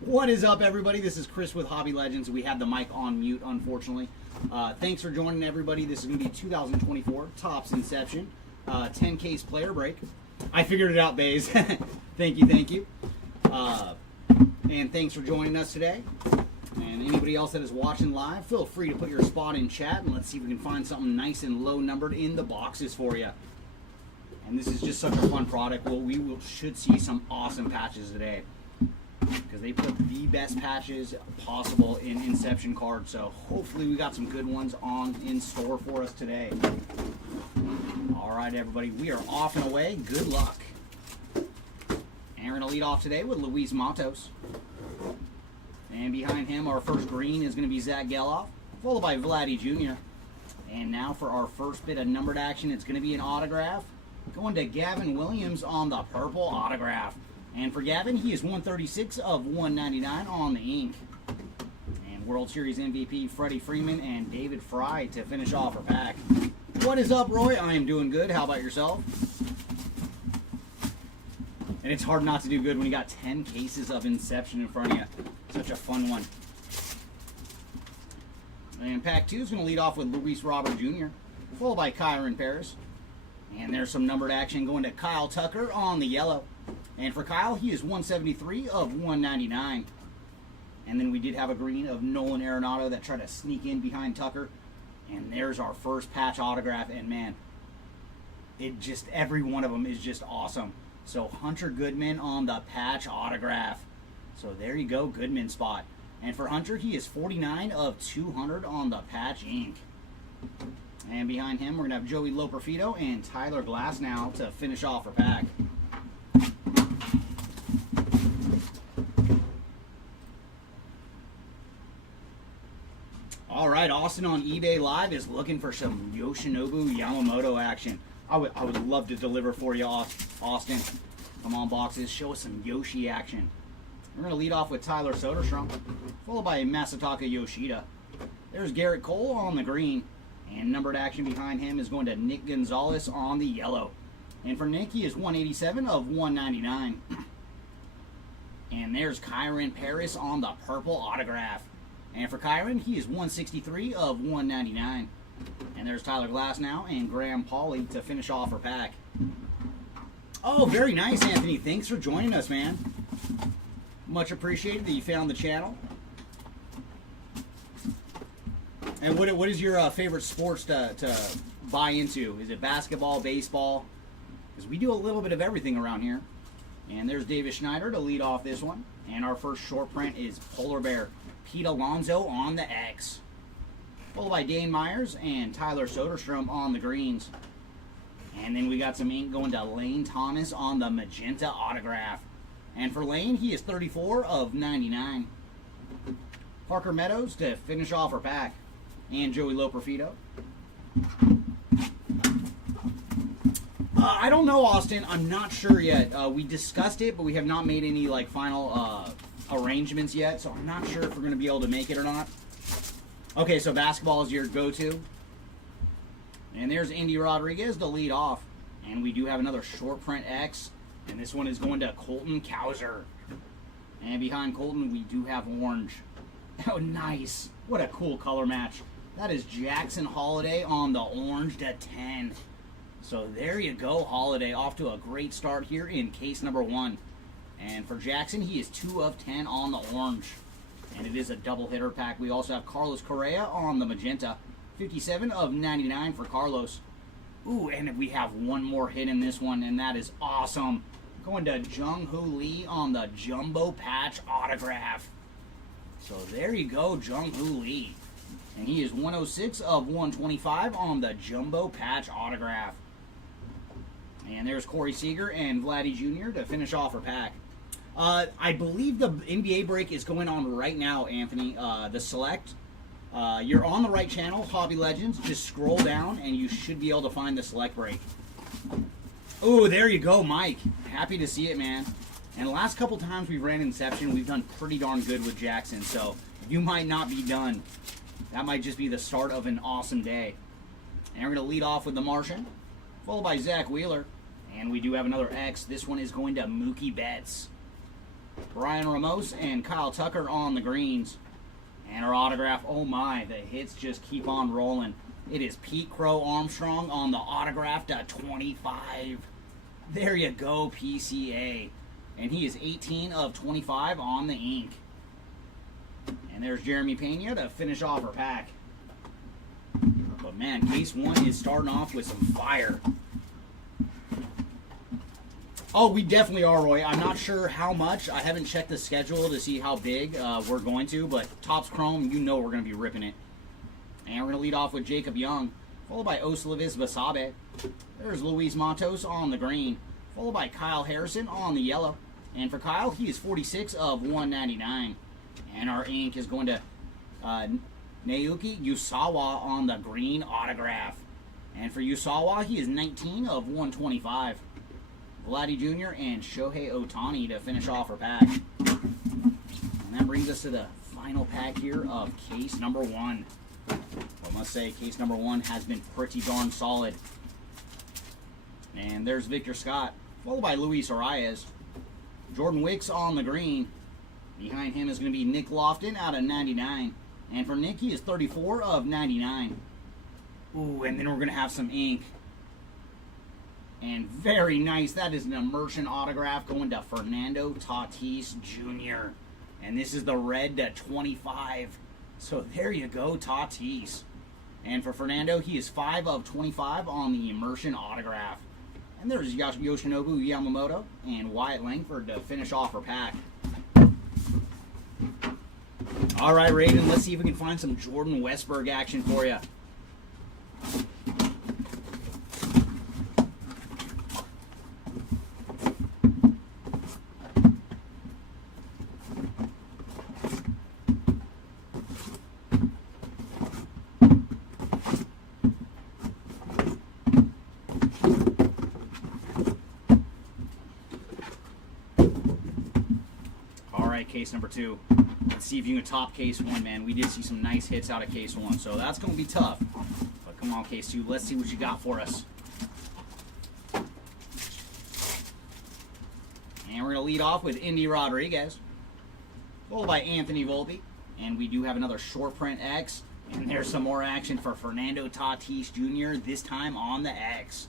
What is up, everybody? This is Chris with Hobby Legends. We have the mic on mute, unfortunately. Thanks for joining, everybody. This is going to be 2024 Topps Inception 10 case player break. I figured it out, Bays. Thank you. And thanks for joining us today. And anybody else that is watching live, feel free to put your spot in chat, and let's see if we can find something nice and low numbered in the boxes for you. And this is just such a fun product. Well, should see some awesome patches today, because they put the best patches possible in Inception cards. So hopefully we got some good ones in store for us today. All right, everybody, we are off and away. Good luck. And we're going to lead off today with Luis Matos. And behind him, our first green is going to be Zach Geloff, followed by Vladdy Jr. And now for our first bit of numbered action, it's going to be an autograph. Going to Gavin Williams on the purple autograph. And for Gavin, he is 136 of 199 on the ink. And World Series MVP Freddie Freeman and David Fry to finish off our pack. What is up, Roy? I am doing good. How about yourself? And it's hard not to do good when you got 10 cases of Inception in front of you. Such a fun one. And pack 2 is going to lead off with Luis Robert Jr., followed by Kyron Paris. And there's some numbered action going to Kyle Tucker on the yellow. And for Kyle, he is 173 of 199. And then we did have a green of Nolan Arenado that tried to sneak in behind Tucker. And there's our first patch autograph. And man, every one of them is just awesome. So Hunter Goodman on the patch autograph. So there you go, Goodman spot. And for Hunter, he is 49 of 200 on the patch ink. And behind him, we're going to have Joey Loperfido and Tyler Glasnow to finish off our pack. All right, Austin on eBay Live is looking for some Yoshinobu Yamamoto action. I would love to deliver for you, Austin. Come on, boxes, show us some Yoshi action. We're going to lead off with Tyler Soderstrom, followed by Masataka Yoshida. There's Garrett Cole on the green. And numbered action behind him is going to Nick Gonzalez on the yellow. And for Nick, he is 187 of 199. And there's Kyron Paris on the purple autograph. And for Kyron, he is 163 of 199. And there's Tyler Glasnow and Graham Pauley to finish off our pack. Oh, very nice, Anthony. Thanks for joining us, man. Much appreciated that you found the channel. And what is your favorite sports to buy into? Is it basketball, baseball? Because we do a little bit of everything around here. And there's David Schneider to lead off this one. And our first short print is Polar Bear Pete Alonso on the X, followed by Dane Myers and Tyler Soderstrom on the greens. And then we got some ink going to Lane Thomas on the magenta autograph. And for Lane, he is 34 of 99. Parker Meadows to finish off our pack. And Joey Loperfido. I don't know, Austin. I'm not sure yet. We discussed it, but we have not made any final arrangements yet, so I'm not sure if we're going to be able to make it or not. Okay, so basketball is your go-to. And there's Andy Rodriguez to lead off. And we do have another short print X, and this one is going to Colton Cowser. And behind Colton, we do have orange. Oh, nice. What a cool color match. That is Jackson Holiday on the orange to 10. So there you go, Holiday. Off to a great start here in case number 1. And for Jackson, he is 2 of 10 on the orange. And it is a double hitter pack. We also have Carlos Correa on the magenta. 57 of 99 for Carlos. Ooh, and we have one more hit in this one, and that is awesome. Going to Jung-Hoo Lee on the jumbo patch autograph. So there you go, Jung-Hoo Lee. And he is 106 of 125 on the jumbo patch autograph. And there's Corey Seager and Vladdy Jr. to finish off our pack. I believe the NBA break is going on right now, Anthony. The select. You're on the right channel, Hobby Legends. Just scroll down and you should be able to find the select break. Oh, there you go, Mike. Happy to see it, man. And the last couple times we've ran Inception, we've done pretty darn good with Jackson. So you might not be done. That might just be the start of an awesome day. And we're going to lead off with the Martian, followed by Zach Wheeler. And we do have another X. This one is going to Mookie Betts. Brian Ramos and Kyle Tucker on the greens. And our autograph, oh my, the hits just keep on rolling. It is Pete Crow Armstrong on the autograph to 25. There you go, PCA. And he is 18 of 25 on the ink. And there's Jeremy Pena to finish off our pack. But man, case 1 is starting off with some fire. Oh, we definitely are, Roy. I'm not sure how much. I haven't checked the schedule to see how big we're going to, but Topps Chrome, you know we're going to be ripping it. And we're going to lead off with Jacob Young, followed by Oslevis Basabe. There's Luis Matos on the green, followed by Kyle Harrison on the yellow. And for Kyle, he is 46 of 199. And our ink is going to Naoki Yusawa on the green autograph. And for Yusawa, he is 19 of 125. Vladdy Jr. and Shohei Ohtani to finish off our pack. And that brings us to the final pack here of case number 1. I must say, case number 1 has been pretty darn solid. And there's Victor Scott, followed by Luis Arias. Jordan Wicks on the green. Behind him is going to be Nick Lofton out of 99. And for Nick, he is 34 of 99. Ooh, and then we're going to have some ink. And very nice. That is an immersion autograph going to Fernando Tatis Jr. And this is the red to 25. So there you go, Tatis. And for Fernando, he is 5 of 25 on the immersion autograph. And there's Yoshinobu Yamamoto and Wyatt Langford to finish off our pack. All right, Raven, let's see if we can find some Jordan Westburg action for you. Case number 2. Let's see if you can top case 1, man. We did see some nice hits out of case 1, so that's going to be tough. But come on, case 2. Let's see what you got for us. And we're going to lead off with Indy Rodriguez, followed by Anthony Volpe. And we do have another short print X. And there's some more action for Fernando Tatis Jr., this time on the X.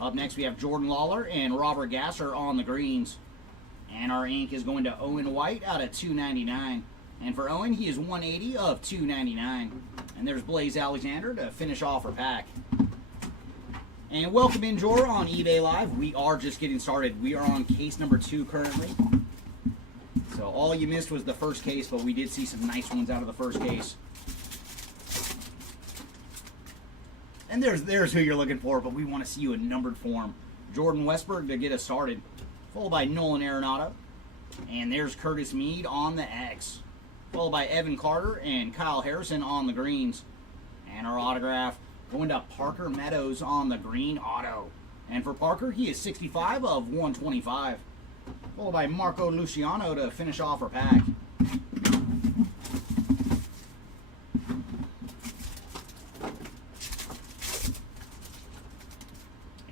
Up next, we have Jordan Lawler and Robert Gasser on the greens. And our ink is going to Owen White out of 299. And for Owen, he is 180 of 299. And there's Blaze Alexander to finish off our pack. And welcome in, Jor, on eBay Live. We are just getting started. We are on case number 2 currently. So all you missed was the first case, but we did see some nice ones out of the first case. And there's who you're looking for, but we want to see you in numbered form. Jordan Westburg to get us started, followed by Nolan Arenado. And there's Curtis Mead on the X, followed by Evan Carter and Kyle Harrison on the greens. And our autograph going to Parker Meadows on the green auto. And for Parker, he is 65 of 125, followed by Marco Luciano to finish off our pack.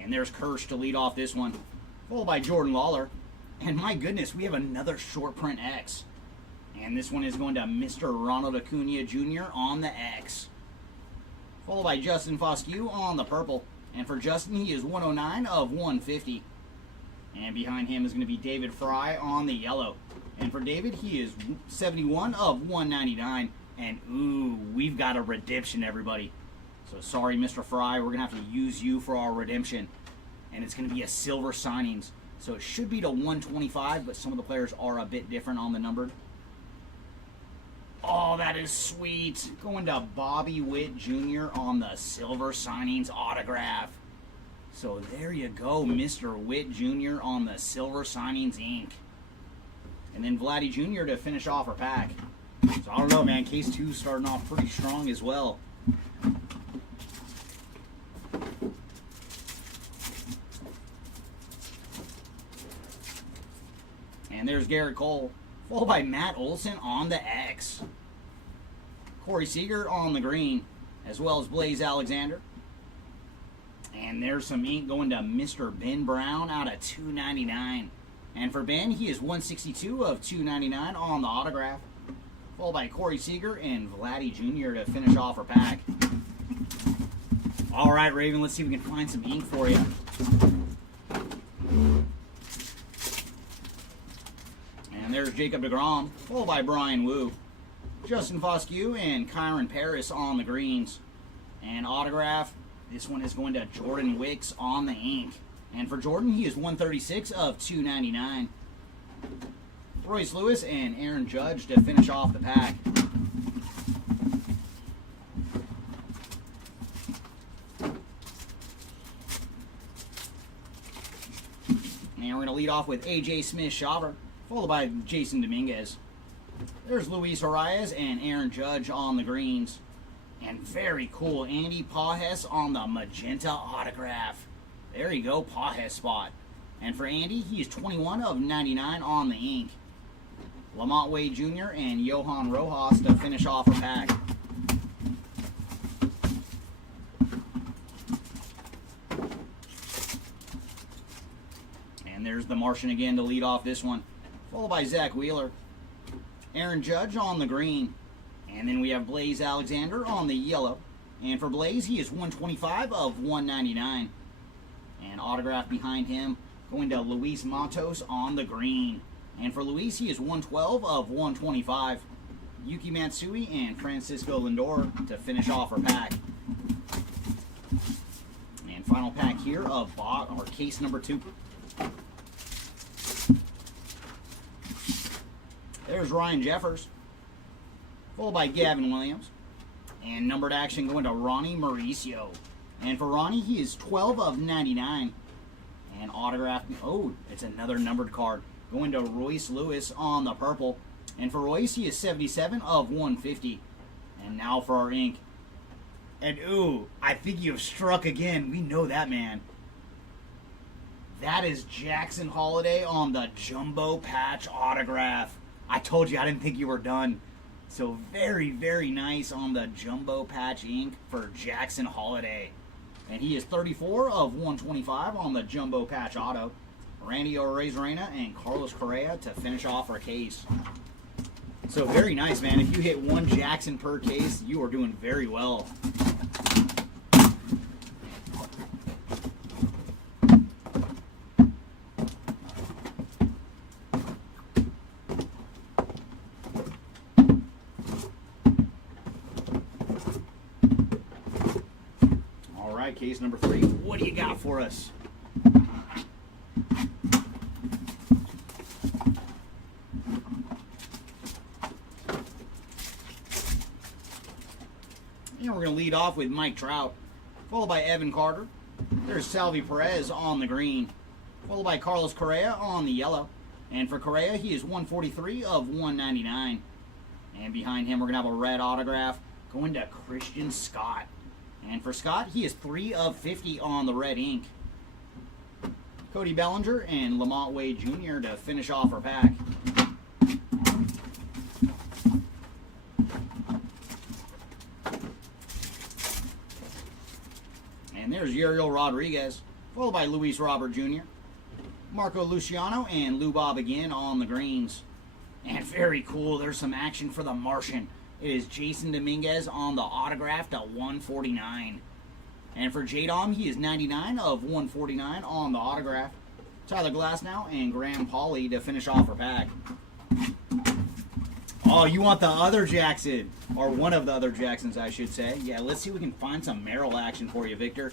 And there's Kirsch to lead off this one, followed by Jordan Lawler. And my goodness, we have another short print X. And this one is going to Mr. Ronald Acuna Jr. on the X, followed by Justin Foscue on the purple. And for Justin, he is 109 of 150. And behind him is going to be David Fry on the yellow. And for David, he is 71 of 199. And ooh, we've got a redemption, everybody. So sorry, Mr. Fry, we're going to have to use you for our redemption. And it's going to be a silver signings. So it should be to 125, but some of the players are a bit different on the numbered. Oh, that is sweet. Going to Bobby Witt Jr. on the silver signings autograph. So there you go, Mr. Witt Jr. on the silver signings ink. And then Vladdy Jr. to finish off our pack. So I don't know, man. Case 2 starting off pretty strong as well. And there's Garrett Cole, followed by Matt Olson on the X. Corey Seager on the green, as well as Blaze Alexander. And there's some ink going to Mr. Ben Brown out of 299. And for Ben, he is 162 of 299 on the autograph. Followed by Corey Seager and Vladdy Jr. to finish off our pack. All right, Raven, let's see if we can find some ink for you. And there's Jacob deGrom, followed by Brian Wu. Justin Foscue and Kyron Paris on the greens. And autograph, this one is going to Jordan Wicks on the ink. And for Jordan, he is 136 of 299. Royce Lewis and Aaron Judge to finish off the pack. And we're going to lead off with A.J. Smith-Shawver, followed by Jason Dominguez. There's Luis Arias and Aaron Judge on the greens. And very cool, Andy Pajes on the magenta autograph. There you go, Pajes spot. And for Andy, he is 21 of 99 on the ink. Lamont Wade Jr. and Johan Rojas to finish off our pack. And there's the Martian again to lead off this one, followed by Zach Wheeler. Aaron Judge on the green. And then we have Blaze Alexander on the yellow. And for Blaze, he is 125 of 199. And autograph behind him going to Luis Matos on the green. And for Luis, he is 112 of 125. Yuki Matsui and Francisco Lindor to finish off our pack. And final pack here of our case number 2. There's Ryan Jeffers, followed by Gavin Williams. And numbered action going to Ronnie Mauricio. And for Ronnie, he is 12 of 99. And autograph, oh, it's another numbered card, going to Royce Lewis on the purple. And for Royce, he is 77 of 150. And now for our ink. And ooh, I think you've struck again. We know that, man. That is Jackson Holiday on the jumbo patch autograph. I told you I didn't think you were done. So very, very nice on the jumbo patch ink for Jackson Holiday. And he is 34 of 125 on the jumbo patch auto. Randy Arozarena and Carlos Correa to finish off our case. So very nice, man. If you hit one Jackson per case, you are doing very well. All right, case number 3. What do you got for us? And we're going to lead off with Mike Trout, followed by Evan Carter. There's Salvi Perez on the green, followed by Carlos Correa on the yellow. And for Correa, he is 143 of 199. And behind him, we're going to have a red autograph going to Christian Scott. And for Scott, he is 3 of 50 on the red ink. Cody Bellinger and Lamont Wade Jr. to finish off our pack. And there's Uriel Rodriguez, followed by Luis Robert Jr., Marco Luciano, and Lou Bob again on the greens. And very cool, there's some action for the Martian. It is Jason Dominguez on the autograph to 149. And for J-Dom, he is 99 of 149 on the autograph. Tyler Glasnow and Graham Pauley to finish off our pack. Oh, you want the other Jackson, or one of the other Jacksons, I should say. Yeah, let's see if we can find some Merrill action for you, Victor.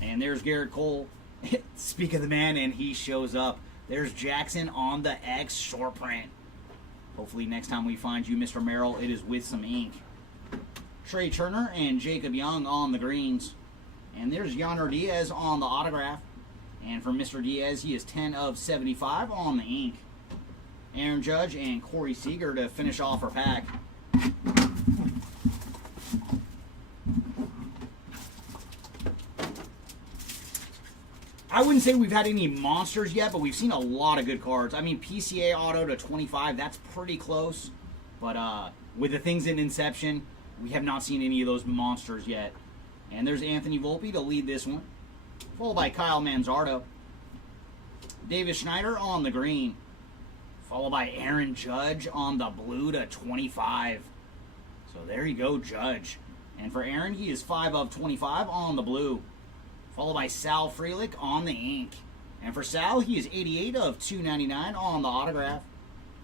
And there's Garrett Cole. Speak of the man, and he shows up. There's Jackson on the X short print. Hopefully next time we find you, Mr. Merrill, it is with some ink. Trey Turner and Jacob Young on the greens. And there's Yonder Diaz on the autograph. And for Mr. Diaz, he is 10 of 75 on the ink. Aaron Judge and Corey Seager to finish off our pack. I wouldn't say we've had any monsters yet, but we've seen a lot of good cards. I mean, PCA auto to 25, that's pretty close. But with the things in Inception, we have not seen any of those monsters yet. And there's Anthony Volpe to lead this one, followed by Kyle Manzardo. Davis Schneider on the green, followed by Aaron Judge on the blue to 25. So there you go, Judge. And for Aaron, he is 5 of 25 on the blue, followed by Sal Frelick on the ink. And for Sal, he is 88 of 299 on the autograph.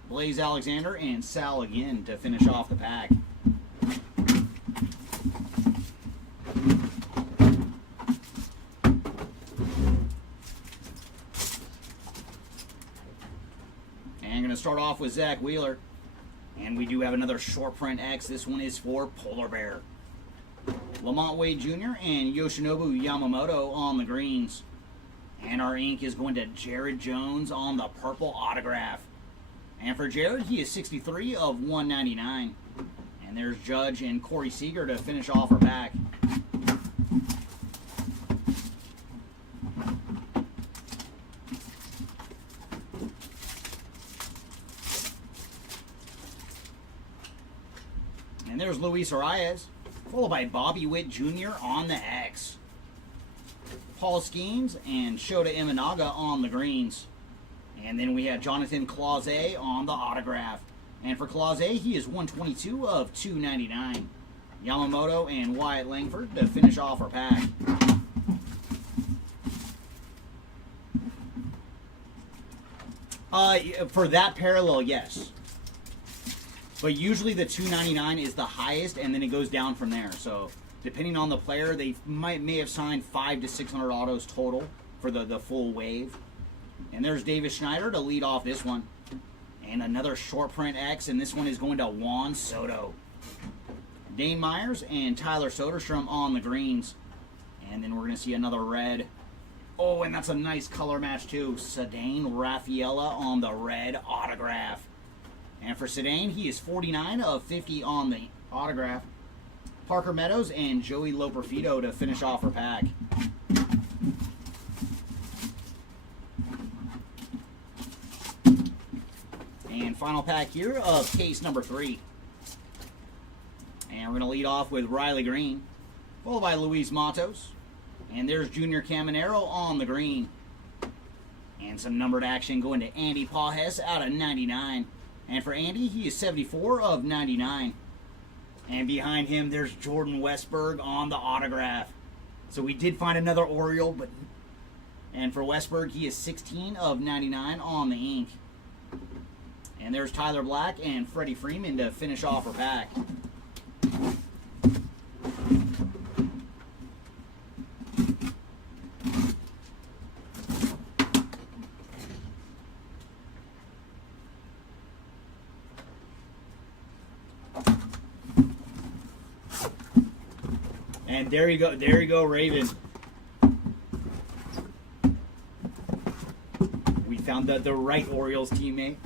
Blaze Alexander and Sal again to finish off the pack. And going to start off with Zach Wheeler. And we do have another short print X. This one is for Polar Bear. Lamont Wade Jr. and Yoshinobu Yamamoto on the greens. And our ink is going to Jared Jones on the purple autograph. And for Jared, he is 63 of 199. And there's Judge and Corey Seager to finish off our pack. And there's Luis Arias, followed by Bobby Witt Jr. on the X. Paul Skeens and Shota Imanaga on the greens. And then we have Jonathan Clauset on the autograph. And for Clauset, he is 122 of 299. Yamamoto and Wyatt Langford to finish off our pack. For that parallel, yes. But usually the 299 is the highest, and then it goes down from there. So depending on the player, they may have signed 500 to 600 autos total for the full wave. And there's Davis Schneider to lead off this one. And another short print X, and this one is going to Juan Soto. Dane Myers and Tyler Soderstrom on the greens. And then we're going to see another red. Oh, and that's a nice color match too. Sedane Raffaella on the red autograph. And for Sedane, he is 49 of 50 on the autograph. Parker Meadows and Joey Loperfido to finish off our pack. And final pack here of case number 3. And we're going to lead off with Riley Green, followed by Luis Matos. And there's Junior Caminero on the green. And some numbered action going to Andy Pajes out of 99. And for Andy, he is 74 of 99. And behind him, there's Jordan Westberg on the autograph. So we did find another Oriole, and for Westberg, he is 16 of 99 on the ink. And there's Tyler Black and Freddie Freeman to finish off our pack. And there you go, Raven. We found the right Orioles teammate.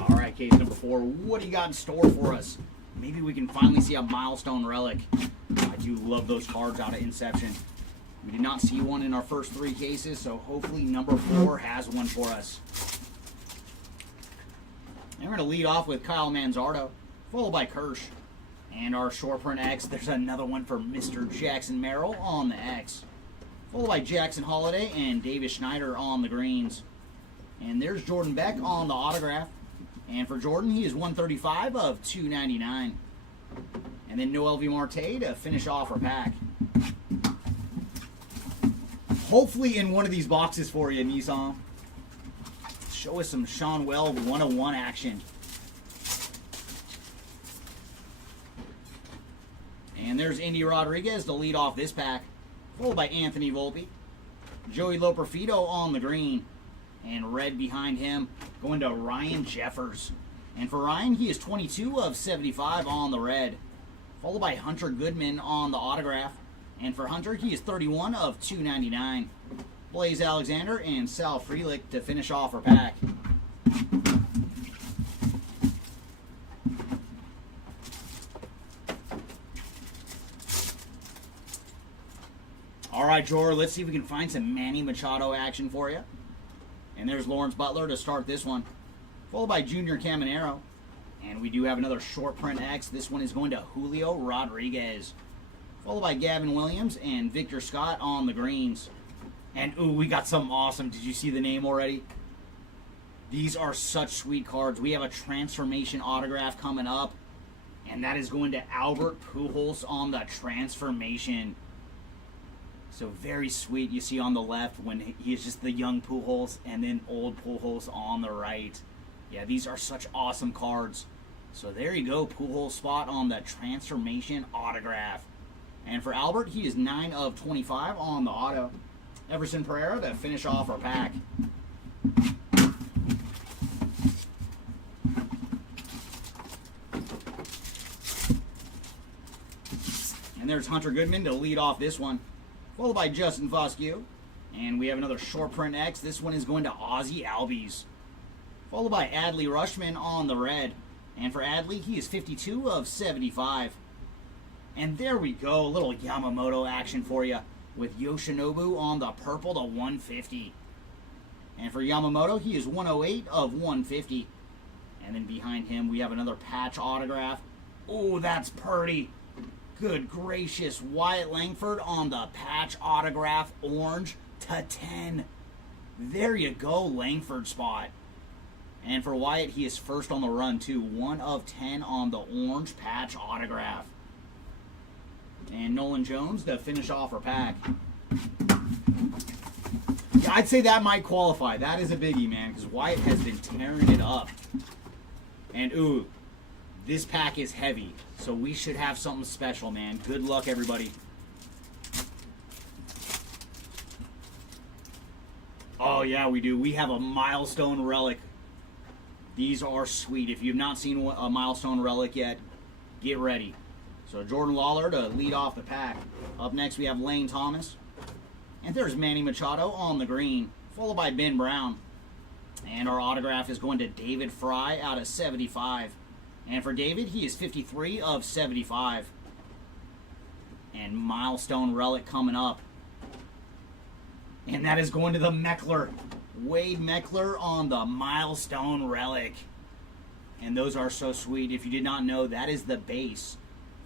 All right, case number 4. What do you got in store for us? Maybe we can finally see a milestone relic. I do love those cards out of Inception. We did not see one in our first 3 cases, so hopefully number 4 has one for us. And we're going to lead off with Kyle Manzardo, followed by Kirsch. And our short print X, there's another one for Mr. Jackson Merrill on the X. Followed by Jackson Holiday and Davis Schneider on the greens. And there's Jordan Beck on the autograph. And for Jordan, he is 135 of 299. And then Noel V. Marte to finish off our pack. Hopefully in one of these boxes for you, Nissan. Show us some Sean Weld 101 action. And there's Indy Rodriguez to lead off this pack, followed by Anthony Volpe. Joey Loperfido on the green. And red behind him, going to Ryan Jeffers. And for Ryan, he is 22 of 75 on the red. Followed by Hunter Goodman on the autograph. And for Hunter, he is 31 of 299. Blaze Alexander and Sal Frelick to finish off our pack. All right, Jor, let's see if we can find some Manny Machado action for you. And there's Lawrence Butler to start this one, followed by Junior Caminero. And we do have another short print X. This one is going to Julio Rodriguez, followed by Gavin Williams and Victor Scott on the greens. And, ooh, we got something awesome. Did you see the name already? These are such sweet cards. We have a transformation autograph coming up, and that is going to Albert Pujols on the transformation. So very sweet. You see on the left when he is just the young Pujols, and then old Pujols on the right. Yeah, these are such awesome cards. So there you go, Pujols spot on the transformation autograph. And for Albert, he is 9 of 25 on the auto. Everson Pereira to finish off our pack. And there's Hunter Goodman to lead off this one, followed by Justin Foscue. And we have another short print X. This one is going to Ozzie Albies, followed by Adley Rutschman on the red. And for Adley, he is 52 of 75. And there we go, a little Yamamoto action for you with Yoshinobu on the purple to 150. And for Yamamoto, he is 108 of 150. And then behind him, we have another patch autograph. Oh, that's pretty. Good gracious, Wyatt Langford on the patch autograph, orange to 10. There you go, Langford spot. And for Wyatt, he is first on the run too, 1 of 10 on the orange patch autograph. And Nolan Jones to finish off our pack. Yeah, I'd say that might qualify. That is a biggie, man, because Wyatt has been tearing it up. And ooh, this pack is heavy, so we should have something special, man. Good luck, everybody. Oh, yeah, we do. We have a milestone relic. These are sweet. If you've not seen a milestone relic yet, get ready. So Jordan Lawler to lead off the pack. Up next, we have Lane Thomas. And there's Manny Machado on the green, followed by Ben Brown. And our autograph is going to David Fry out of 75. And for David, he is 53 of 75. And milestone relic coming up. And that is going to the Meckler. Wade Meckler on the milestone relic. And those are so sweet. If you did not know, that is the base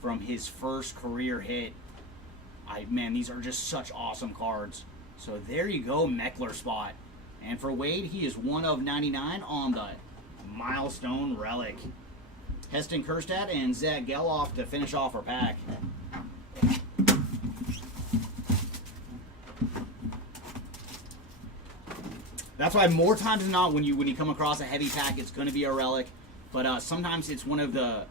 from his first career hit. Man, these are just such awesome cards. So there you go, Meckler spot. And for Wade, he is 1 of 99 on the milestone relic. Heston Kjerstad and Zach Geloff to finish off our pack. That's why more times than not, when you come across a heavy pack, it's going to be a relic. But sometimes it's one of the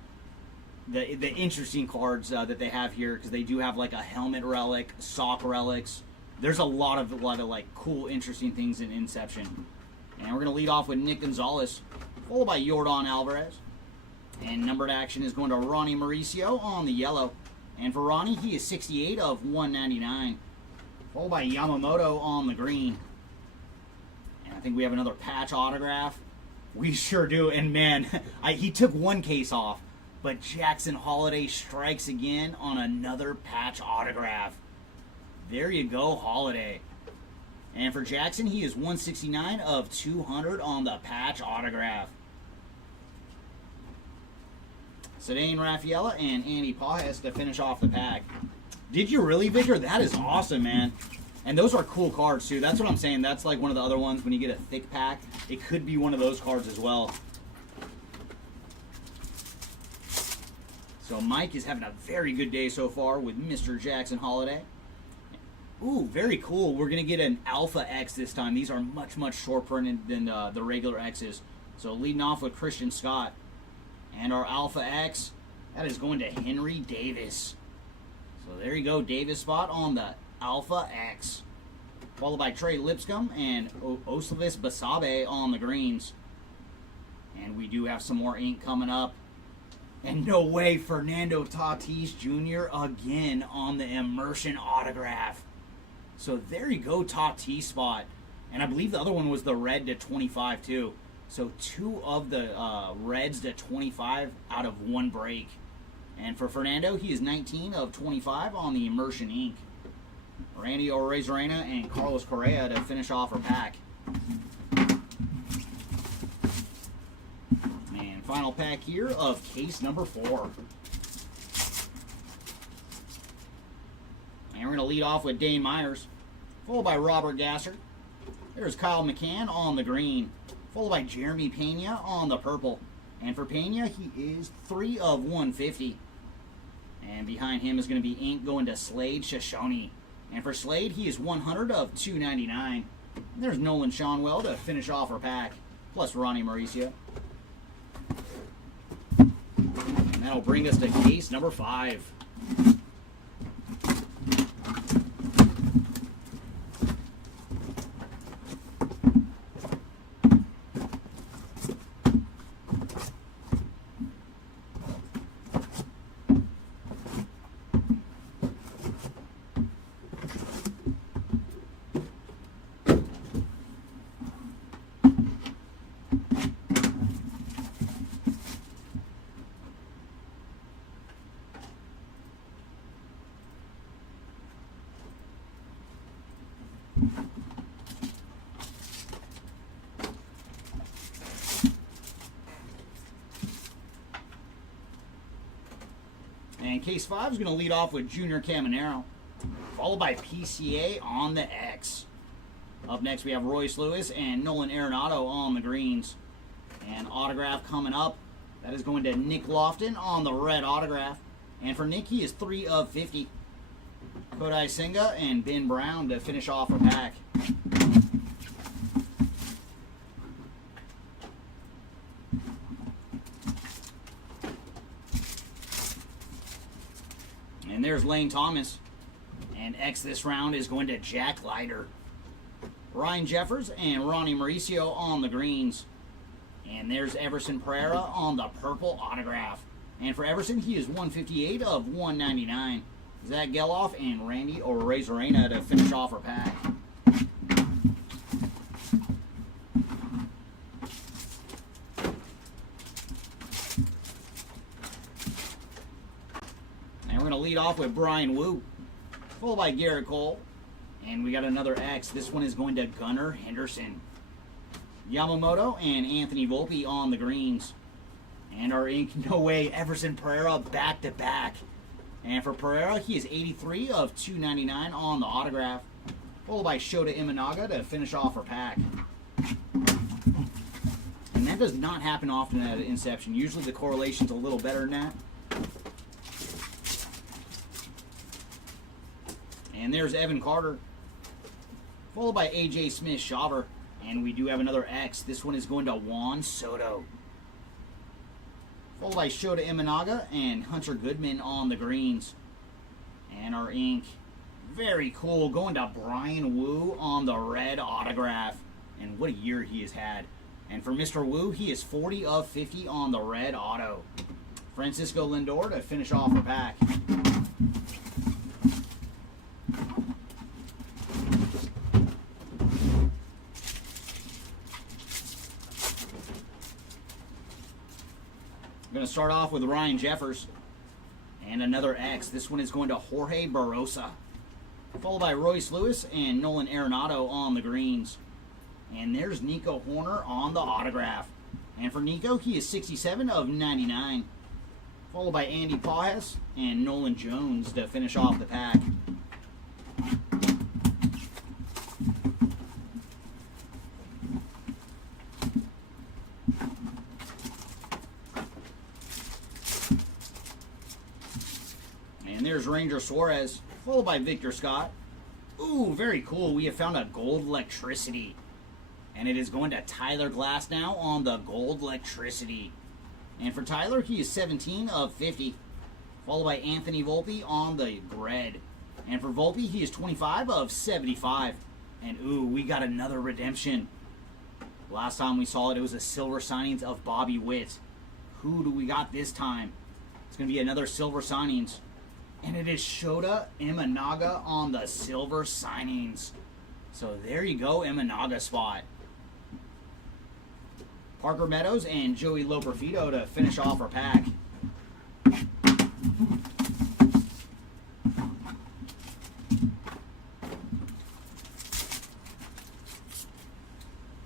interesting cards that they have here, because they do have like a helmet relic, sock relics. There's a lot of like cool, interesting things in Inception. And we're going to lead off with Nick Gonzalez, followed by Yordan Alvarez. And numbered action is going to Ronnie Mauricio on the yellow. And for Ronnie, he is 68 of 199. Followed by Yamamoto on the green. And I think we have another patch autograph. We sure do. And man, he took one case off. But Jackson Holiday strikes again on another patch autograph. There you go, Holiday. And for Jackson, he is 169 of 200 on the patch autograph. Cedane Rafaela and Andy Pajes to finish off the pack. Did you really, Victor? That is awesome, man. And those are cool cards, too. That's what I'm saying. That's like one of the other ones when you get a thick pack. It could be one of those cards as well. So Mike is having a very good day so far with Mr. Jackson Holiday. Ooh, very cool. We're going to get an Alpha X this time. These are much, much short printed than the regular X's. So leading off with Christian Scott. And our Alpha X, that is going to Henry Davis. So there you go, Davis spot on the Alpha X. Followed by Trey Lipscomb and Oslevis Basabe on the greens. And we do have some more ink coming up. And no way, Fernando Tatis Jr. again on the immersion autograph. So there you go, Tatis spot. And I believe the other one was the red to 25 too. So 2 of the reds to 25 out of 1 break. And for Fernando, he is 19 of 25 on the immersion ink. Randy Arozarena and Carlos Correa to finish off our pack. And final pack here of case number 4. going to lead off with Dane Myers, followed by Robert Gasser. There's Kyle McCann on the green, followed by Jeremy Pena on the purple. And for Pena, he is 3 of 150. And behind him is going to be ink going to Slade Shoshone. And for Slade, he is 100 of 299. And there's Nolan Shonwell to finish off our pack, plus Ronnie Mauricio. And that'll bring us to case number 5. And case 5 is going to lead off with Junior Caminero, followed by PCA on the X. Up next we have Royce Lewis and Nolan Arenado on the greens. And autograph coming up, that is going to Nick Lofton on the red autograph. And for Nick, he is 3 of 50. Kodai Senga and Ben Brown to finish off our pack. And there's Lane Thomas. And X this round is going to Jack Leiter. Ryan Jeffers and Ronnie Mauricio on the greens. And there's Everson Pereira on the purple autograph. And for Everson, he is 158 of 199. Zach Geloff and Randy Arozarena to finish off our pack. And we're going to lead off with Brian Wu, followed by Garrett Cole. And we got another X. This one is going to Gunnar Henderson. Yamamoto and Anthony Volpe on the greens. And our ink, no way, Everson Pereira back-to-back. And for Pereira, he is 83 of 299 on the autograph. Followed by Shota Imanaga to finish off our pack. And that does not happen often at Inception. Usually the correlation's a little better than that. And there's Evan Carter, followed by AJ Smith-Shawver. And we do have another X. This one is going to Juan Soto. Followed by Shota Imanaga and Hunter Goodman on the greens. And our ink, very cool, going to Brian Wu on the red autograph. And what a year he has had. And for Mr. Wu, he is 40 of 50 on the red auto. Francisco Lindor to finish off our pack. Going to start off with Ryan Jeffers and another X. This one is going to Jorge Barrosa, followed by Royce Lewis and Nolan Arenado on the greens. And there's Nico Horner on the autograph. And for Nico, he is 67 of 99, followed by Andy Pajes and Nolan Jones to finish off the pack. And there's Ranger Suarez, followed by Victor Scott. Ooh, very cool. We have found a gold electricity. And it is going to Tyler Glasnow on the gold electricity. And for Tyler, he is 17 of 50. Followed by Anthony Volpe on the red. And for Volpe, he is 25 of 75. And ooh, we got another redemption. Last time we saw it, it was a silver signings of Bobby Witt. Who do we got this time? It's going to be another silver signings. And it is Shota Imanaga on the silver signings. So there you go, Imanaga spot. Parker Meadows and Joey Loperfido to finish off our pack.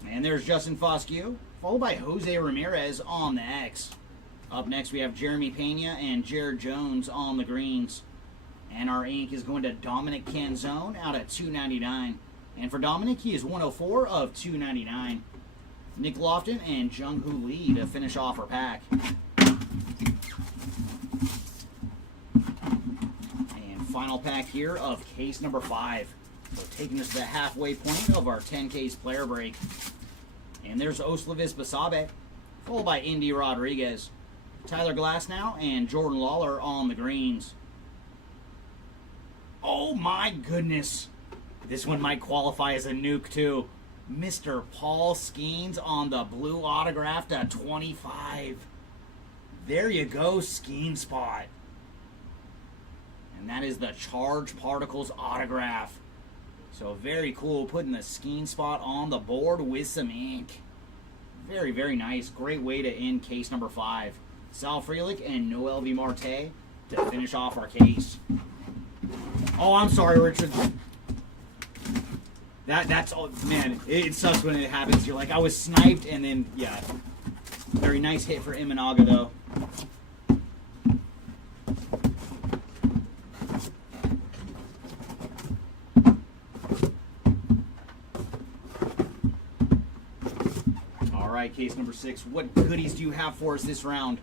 And there's Justin Foscue, followed by Jose Ramirez on the X. Up next we have Jeremy Pena and Jared Jones on the greens. And our ink is going to Dominic Canzone out of 299. And for Dominic, he is 104 of 299. Nick Lofton and Jung Hoo Lee to finish off our pack. And final pack here of case number 5. So taking us to the halfway point of our 10-case player break. And there's Oslevis Basabe, followed by Indy Rodriguez, Tyler Glasnow, and Jordan Lawler on the greens. Oh my goodness. This one might qualify as a nuke too. Mr. Paul Skeens on the blue autograph to 25. There you go, Skeen spot. And that is the Charged Particles autograph. So very cool, putting the Skeen spot on the board with some ink. Very, very nice. Great way to end case number 5. Sal Frelick and Noel V. Marte to finish off our case. Oh, I'm sorry, Richard. That's oh, man, it sucks when it happens. You're like, I was sniped, and then yeah, very nice hit for Imanaga though. All right, case number 6. What goodies do you have for us this round?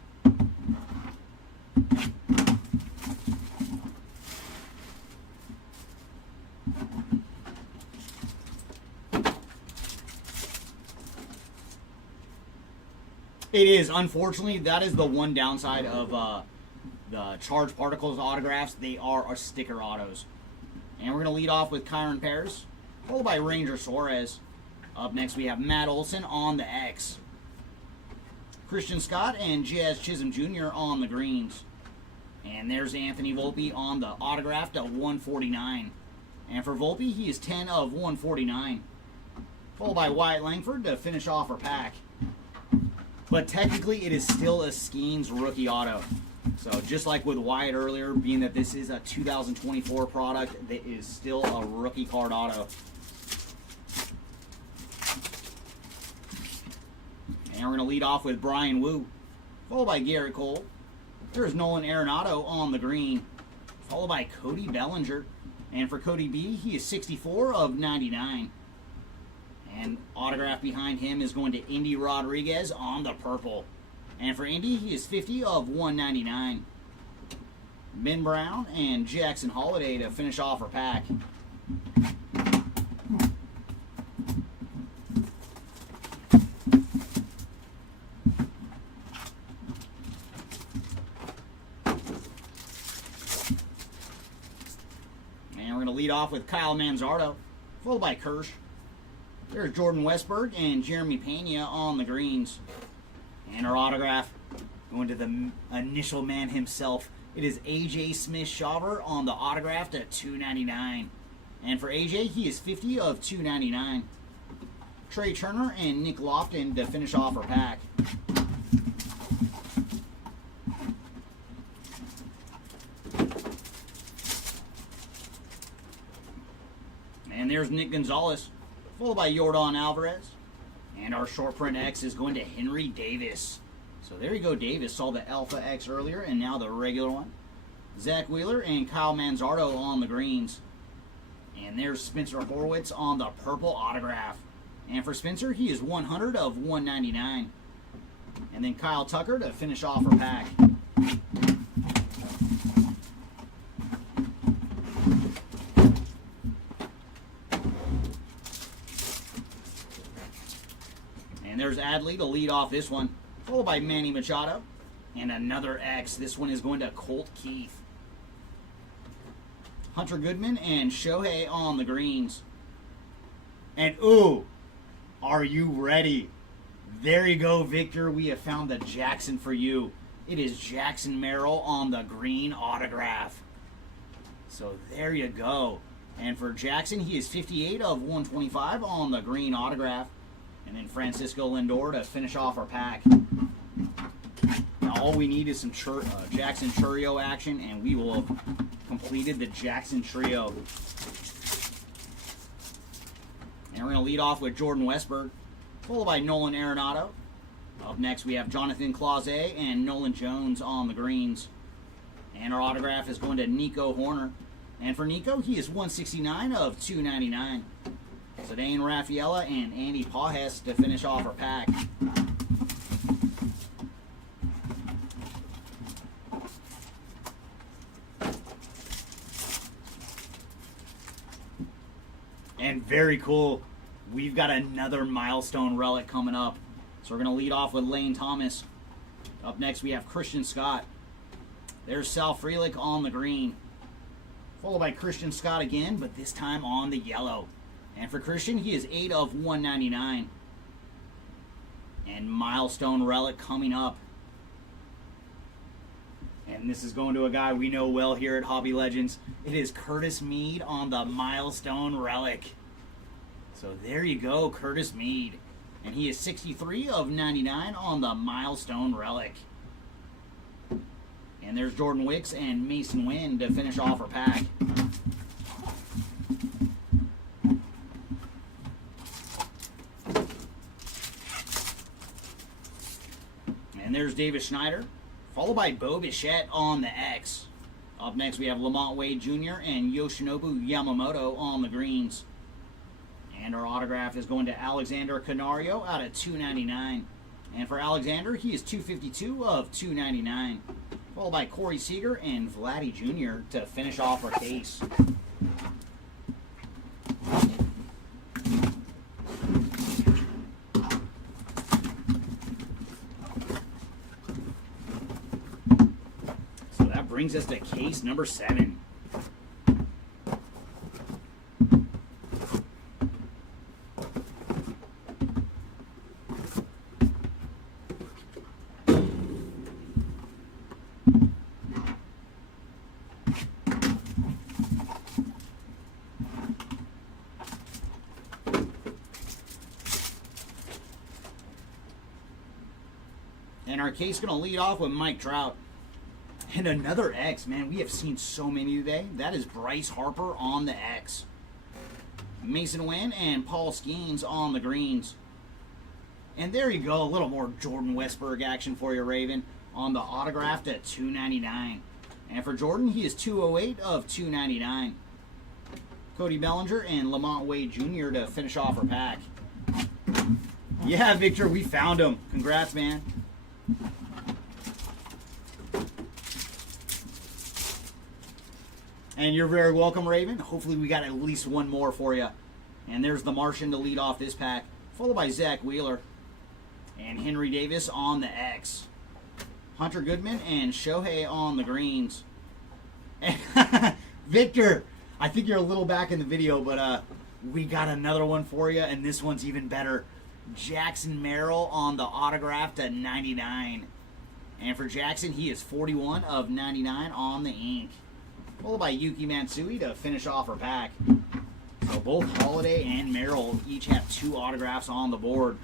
It is, unfortunately, that is the one downside of the Charged Particles autographs. They are sticker autos. And we're going to lead off with Kyron Pears, followed by Ranger Suarez. Up next, we have Matt Olson on the X. Christian Scott and Jazz Chisholm Jr. on the greens. And there's Anthony Volpe on the autograph to 149. And for Volpe, he is 10 of 149. Followed by Wyatt Langford to finish off our pack. But technically, it is still a Skeens rookie auto. So just like with Wyatt earlier, being that this is a 2024 product, that is still a rookie card auto. And we're going to lead off with Brian Wu, followed by Garrett Cole. There's Nolan Arenado on the green, followed by Cody Bellinger. And for Cody B, he is 64 of 99. And autograph behind him is going to Indy Rodriguez on the purple. And for Indy, he is 50 of 199. Ben Brown and Jackson Holiday to finish off our pack. And we're going to lead off with Kyle Manzardo, followed by Kirsch. There's Jordan Westberg and Jeremy Pena on the greens. And our autograph going to the initial man himself. It is AJ Smith-Shawver on the autograph to 299. And for AJ, he is 50 of 299. Trey Turner and Nick Lofton to finish off our pack. And there's Nick Gonzalez, followed by Yordan Alvarez. And our short print X is going to Henry Davis. So there you go, Davis. Saw the Alpha X earlier, and now the regular one. Zach Wheeler and Kyle Manzardo on the greens. And there's Spencer Horwitz on the purple autograph. And for Spencer, he is 100 of 199. And then Kyle Tucker to finish off our pack. And there's Adley to lead off this one, followed by Manny Machado. And another X. This one is going to Colt Keith. Hunter Goodman and Shohei on the greens. And ooh, are you ready? There you go, Victor. We have found the Jackson for you. It is Jackson Merrill on the green autograph. So there you go. And for Jackson, he is 58 of 125 on the green autograph. And then Francisco Lindor to finish off our pack. Now all we need is some Jackson Trio action, and we will have completed the Jackson Trio. And we're going to lead off with Jordan Westberg, followed by Nolan Arenado. Up next we have Jonathan Clase and Nolan Jones on the greens. And our autograph is going to Nico Horner. And for Nico, he is 169 of 299. So Dane Raffaella and Andy Pajes to finish off our pack. And very cool, we've got another milestone relic coming up. So we're going to lead off with Lane Thomas. Up next we have Christian Scott. There's Sal Frelick on the green. Followed by Christian Scott again, but this time on the yellow. And for Christian, he is 8 of 199. And milestone relic coming up. And this is going to a guy we know well here at Hobby Legends. It is Curtis Mead on the milestone relic. So there you go, Curtis Mead. And he is 63 of 99 on the milestone relic. And there's Jordan Wicks and Mason Wynn to finish off our pack. And there's Davis Schneider, followed by Bo Bichette on the X. Up next we have Lamont Wade Jr. and Yoshinobu Yamamoto on the greens. And our autograph is going to Alexander Canario out of 299. And for Alexander, he is 252 of 299. Followed by Corey Seager and Vladdy Jr. to finish off our case. So that brings us to case number 7. And our case going to lead off with Mike Trout. And another X, man. We have seen so many today. That is Bryce Harper on the X. Mason Wynn and Paul Skeens on the greens. And there you go. A little more Jordan Westberg action for you, Raven. On the autograph at $2.99. And for Jordan, he is 208 of 299. Cody Bellinger and Lamont Wade Jr. to finish off our pack. Yeah, Victor, we found him. Congrats, man. And you're very welcome, Raven. Hopefully we got at least one more for you. And there's the Martian to lead off this pack, followed by Zach Wheeler. And Henry Davis on the X. Hunter Goodman and Shohei on the greens. Victor, I think you're a little back in the video, but we got another one for you, and this one's even better. Jackson Merrill on the autograph to 99. And for Jackson, he is 41 of 99 on the ink. Followed by Yuki Matsui to finish off our pack. So both Holiday and Merrill each have 2 autographs on the board.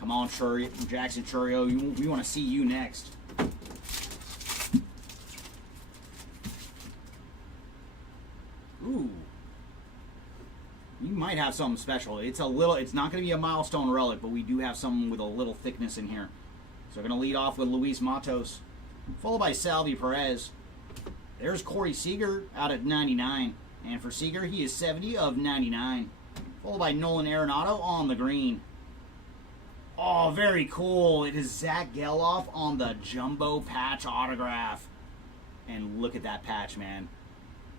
Come on, Jackson Churio, we want to see you next. Ooh. You might have something special. It's not going to be a milestone relic, but we do have something with a little thickness in here. So we're going to lead off with Luis Matos, followed by Salvi Perez. There's Corey Seager out at 99. And for Seager, he is 70 of 99. Followed by Nolan Arenado on the green. Oh, very cool. It is Zach Geloff on the jumbo patch autograph. And look at that patch, man.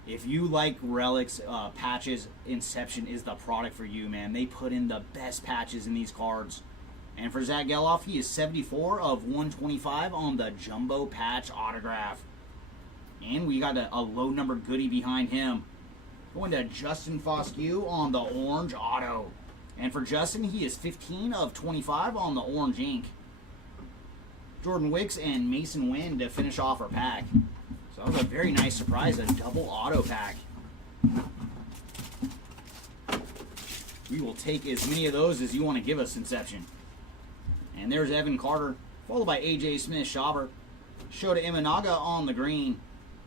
If you like relics, patches, Inception is the product for you, man. They put in the best patches in these cards. And for Zach Geloff, he is 74 of 125 on the jumbo patch autograph. And we got a low-numbered goodie behind him. Going to Justin Foscue on the orange auto. And for Justin, he is 15 of 25 on the orange ink. Jordan Wicks and Mason Wynn to finish off our pack. So that was a very nice surprise, a double auto pack. We will take as many of those as you want to give us, Inception. And there's Evan Carter, followed by A.J. Smith-Shawver. Shota Imanaga on the green,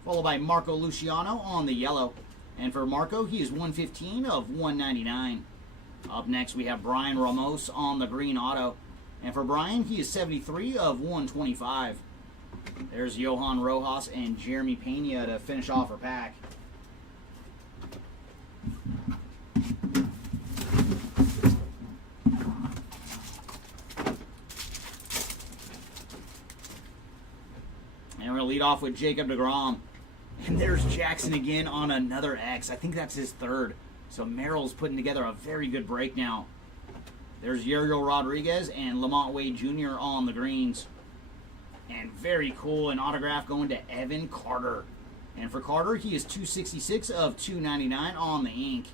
followed by Marco Luciano on the yellow. And for Marco, he is 115 of 199. Up next, we have Brian Ramos on the green auto. And for Brian, he is 73 of 125. There's Johan Rojas and Jeremy Pena to finish off our pack. And we're going to lead off with Jacob deGrom. And there's Jackson again on another X. I think that's his third. So Merrill's putting together a very good break now. There's Uriel Rodriguez and Lamont Wade Jr. on the greens. And very cool, an autograph going to Evan Carter. And for Carter, he is 266 of 299 on the ink.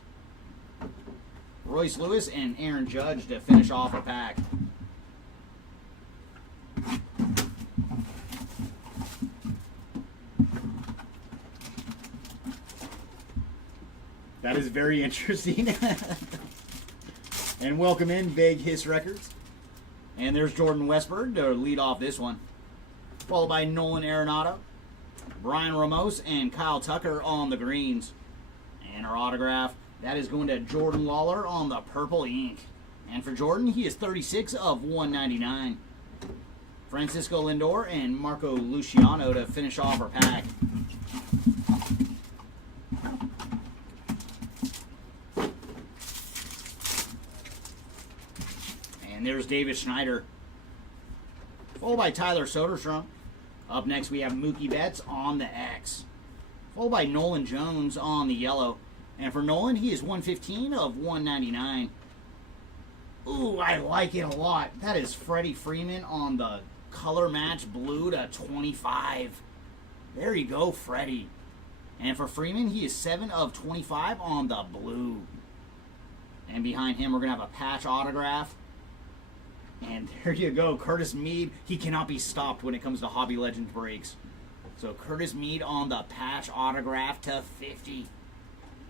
Royce Lewis and Aaron Judge to finish off our pack. That is very interesting. And welcome in, Big Hiss Records. And there's Jordan Westberg to lead off this one. Followed by Nolan Arenado, Brian Ramos, and Kyle Tucker on the greens. And our autograph, that is going to Jordan Lawler on the purple ink. And for Jordan, he is 36 of 199. Francisco Lindor and Marco Luciano to finish off our pack. And there's David Schneider. Followed by Tyler Soderstrom. Up next we have Mookie Betts on the X. Followed by Nolan Jones on the yellow. And for Nolan, he is 115 of 199. Ooh, I like it a lot. That is Freddie Freeman on the color match blue to 25. There you go, Freddie. And for Freeman, he is 7 of 25 on the blue. And behind him, we're going to have a patch autograph. And there you go, Curtis Mead. He cannot be stopped when it comes to Hobby Legends breaks. So Curtis Mead on the patch autograph to 50.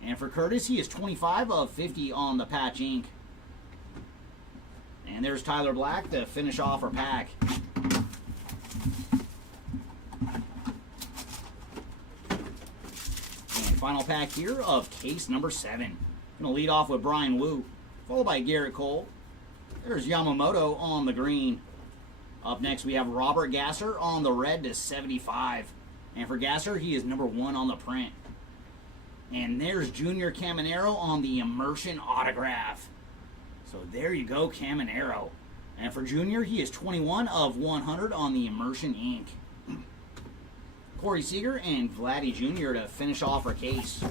And for Curtis, he is 25 of 50 on the patch ink. And there's Tyler Black to finish off our pack. And final pack here of case number 7. Going to lead off with Brian Wu, followed by Garrett Cole. There's Yamamoto on the green. Up next, we have Robert Gasser on the red to 75. And for Gasser, he is number 1 on the print. And there's Junior Caminero on the immersion autograph. So there you go, Caminero. And for Junior, he is 21 of 100 on the immersion ink. Corey Seager and Vladdy Jr. to finish off our case.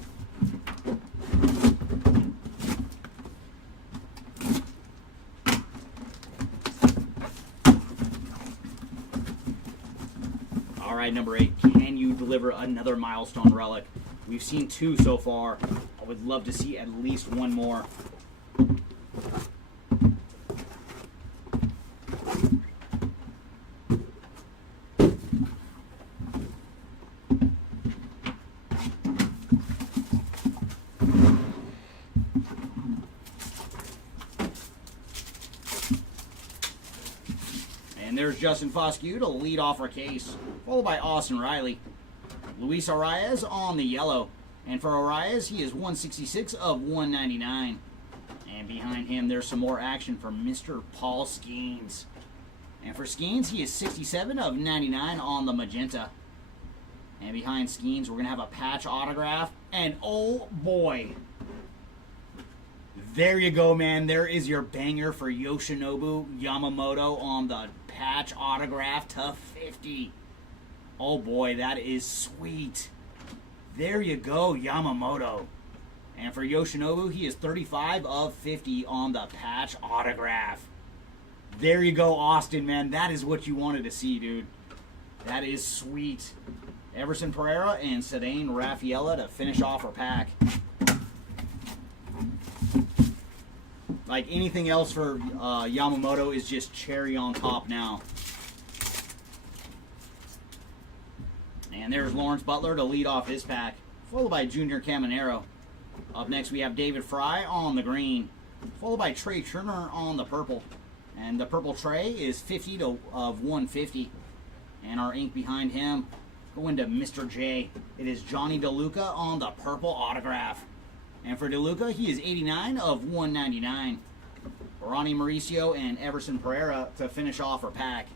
All right, number 8, can you deliver another milestone relic? We've seen 2 so far. I would love to see at least 1 more. And there's Justin Foscue to lead off our case, followed by Austin Riley. Luis Arias on the yellow. And for Arias, he is 166 of 199. And behind him, there's some more action for Mr. Paul Skeens. And for Skeens, he is 67 of 99 on the magenta. And behind Skeens, we're going to have a patch autograph. And oh boy, there you go, man. There is your banger for Yoshinobu Yamamoto on the patch autograph to 50. Oh boy, that is sweet. There you go, Yamamoto. And for Yoshinobu, he is 35 of 50 on the patch autograph. There you go, Austin, man. That is what you wanted to see, dude. That is sweet. Everson Pereira and Cedane Rafaela to finish off our pack. Like anything else for Yamamoto is just cherry on top now. And there's Lawrence Butler to lead off his pack, followed by Junior Caminero. Up next we have David Fry on the green, followed by Trey Turner on the purple. And the purple Trey is 50 of 150. And our ink behind him going to Mr. J. It is Johnny DeLuca on the purple autograph. And for DeLuca, he is 89 of 199. Ronnie Mauricio and Everson Pereira to finish off our pack.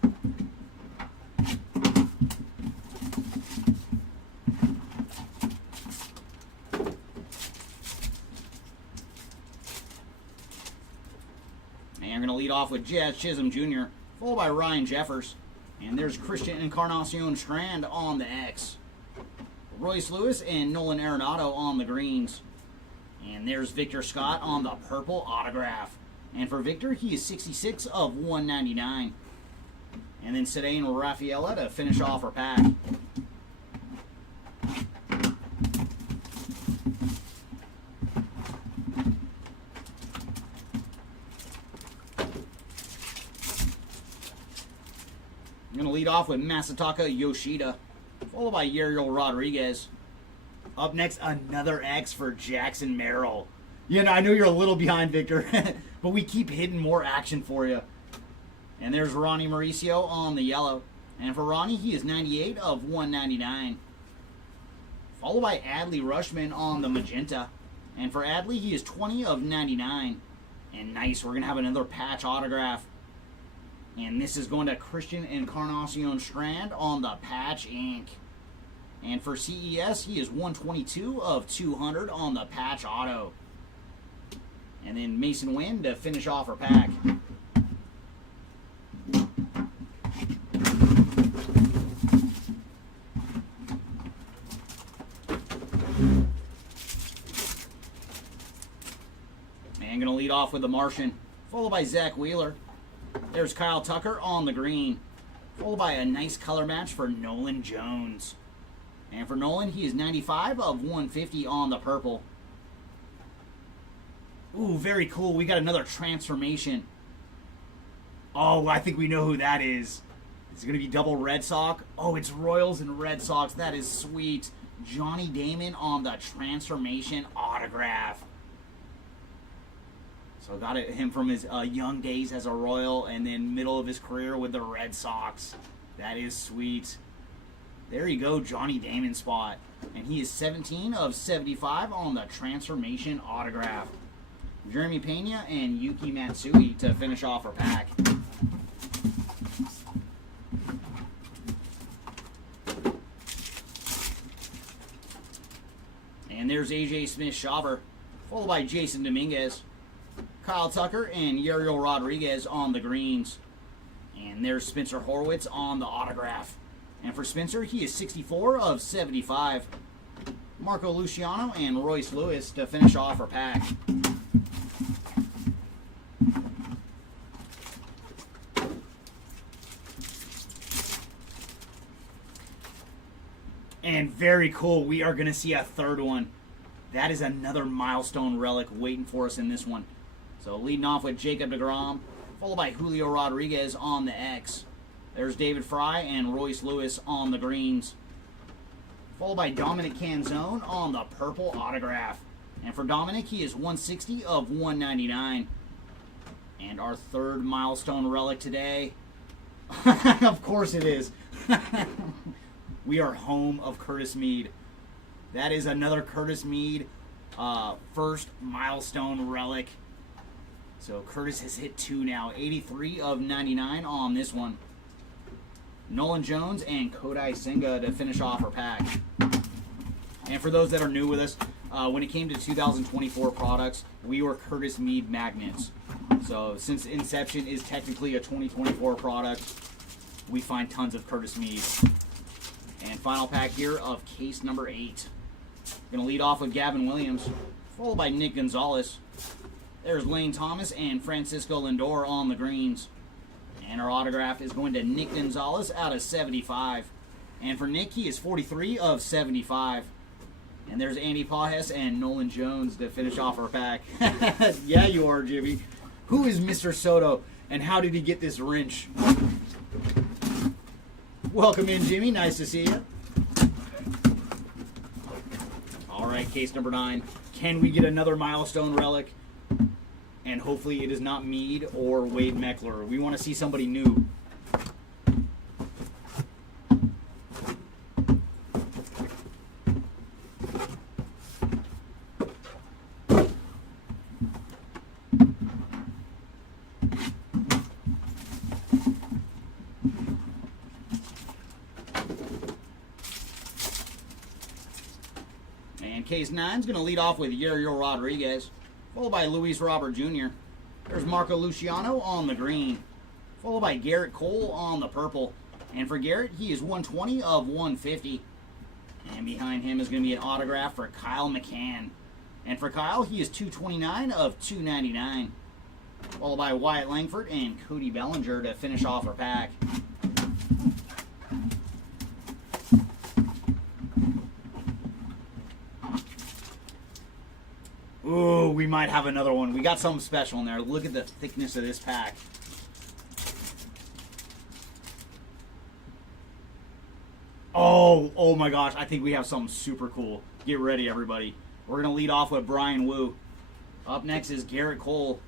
And we're going to lead off with Jazz Chisholm Jr., followed by Ryan Jeffers. And there's Christian Encarnacion Strand on the X. Royce Lewis and Nolan Arenado on the greens. And there's Victor Scott on the purple autograph. And for Victor, he is 66 of 199. And then Cedane Rafaela to finish off our pack. I'm going to lead off with Masataka Yoshida, followed by Yariel Rodriguez. Up next, another X for Jackson Merrill. You know, I know you're a little behind, Victor, but we keep hitting more action for you. And there's Ronnie Mauricio on the yellow. And for Ronnie, he is 98 of 199. Followed by Adley Rushman on the magenta. And for Adley, he is 20 of 99. And nice, we're going to have another patch autograph. And this is going to Christian Encarnacion Strand on the patch ink. And for CES, he is 122 of 200 on the patch auto. And then Mason Wynn to finish off our pack. And going to lead off with the Martian, followed by Zach Wheeler. There's Kyle Tucker on the green, followed by a nice color match for Nolan Jones. And for Nolan, he is 95 of 150 on the purple. Ooh, very cool. We got another transformation. Oh, I think we know who that is. It's going to be double Red Sox. Oh, it's Royals and Red Sox. That is sweet. Johnny Damon on the transformation autograph. So got him from his young days as a Royal and then middle of his career with the Red Sox. That is sweet. There you go, Johnny Damon spot. And he is 17 of 75 on the transformation autograph. Jeremy Pena and Yuki Matsui to finish off our pack. And there's AJ Smith-Shawver, followed by Jason Dominguez, Kyle Tucker, and Yariel Rodriguez on the greens. And there's Spencer Horwitz on the autograph. And for Spencer, he is 64 of 75. Marco Luciano and Royce Lewis to finish off our pack. And very cool, we are going to see a third one. That is another milestone relic waiting for us in this one. So leading off with Jacob deGrom, followed by Julio Rodriguez on the X. There's David Fry and Royce Lewis on the greens. Followed by Dominic Canzone on the purple autograph. And for Dominic, he is 160 of 199. And our third milestone relic today. Of course it is. We are home of Curtis Mead. That is another Curtis Mead first milestone relic. So Curtis has hit 2 now. 83 of 99 on this one. Nolan Jones and Kodai Senga to finish off our pack. And for those that are new with us, when it came to 2024 products, we were Curtis Mead magnets. So since Inception is technically a 2024 product, we find tons of Curtis Mead. And final pack here of case number 8. Going to lead off with Gavin Williams, followed by Nick Gonzalez. There's Lane Thomas and Francisco Lindor on the greens. And our autograph is going to Nick Gonzalez out of 75. And for Nick, he is 43 of 75. And there's Andy Pajes and Nolan Jones to finish off our pack. Yeah, you are, Jimmy. Who is Mr. Soto, and how did he get this wrench? Welcome in, Jimmy. Nice to see you. All right, case number 9. Can we get another milestone relic? And hopefully it is not Mead or Wade Meckler. We want to see somebody new. And case 9 is going to lead off with Yariel Rodriguez, followed by Luis Robert Jr. There's Marco Luciano on the green, followed by Garrett Cole on the purple. And for Garrett, he is 120 of 150. And behind him is going to be an autograph for Kyle McCann. And for Kyle, he is 229 of 299. Followed by Wyatt Langford and Cody Bellinger to finish off our pack. Ooh, we might have another one. We got something special in there. Look at the thickness of this pack. Oh my gosh. I think we have something super cool. Get ready, everybody. We're going to lead off with Brian Wu. Up next is Garrett Cole.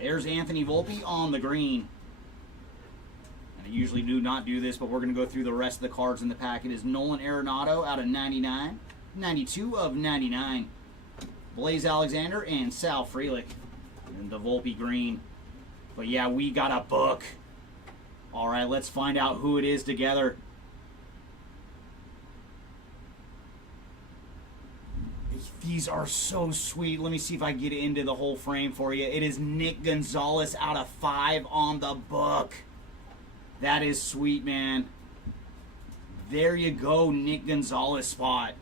There's Anthony Volpe on the green. And I usually do not do this, but we're going to go through the rest of the cards in the pack. It is Nolan Arenado out of 99. 92 of 99. Blaze Alexander and Sal Frelick. And the Volpe green. But yeah, we got a book. Alright, let's find out who it is together. These are so sweet. Let me see if I get into the whole frame for you. It is Nick Gonzalez out of 5 on the book. That is sweet, man. There you go, Nick Gonzalez spot.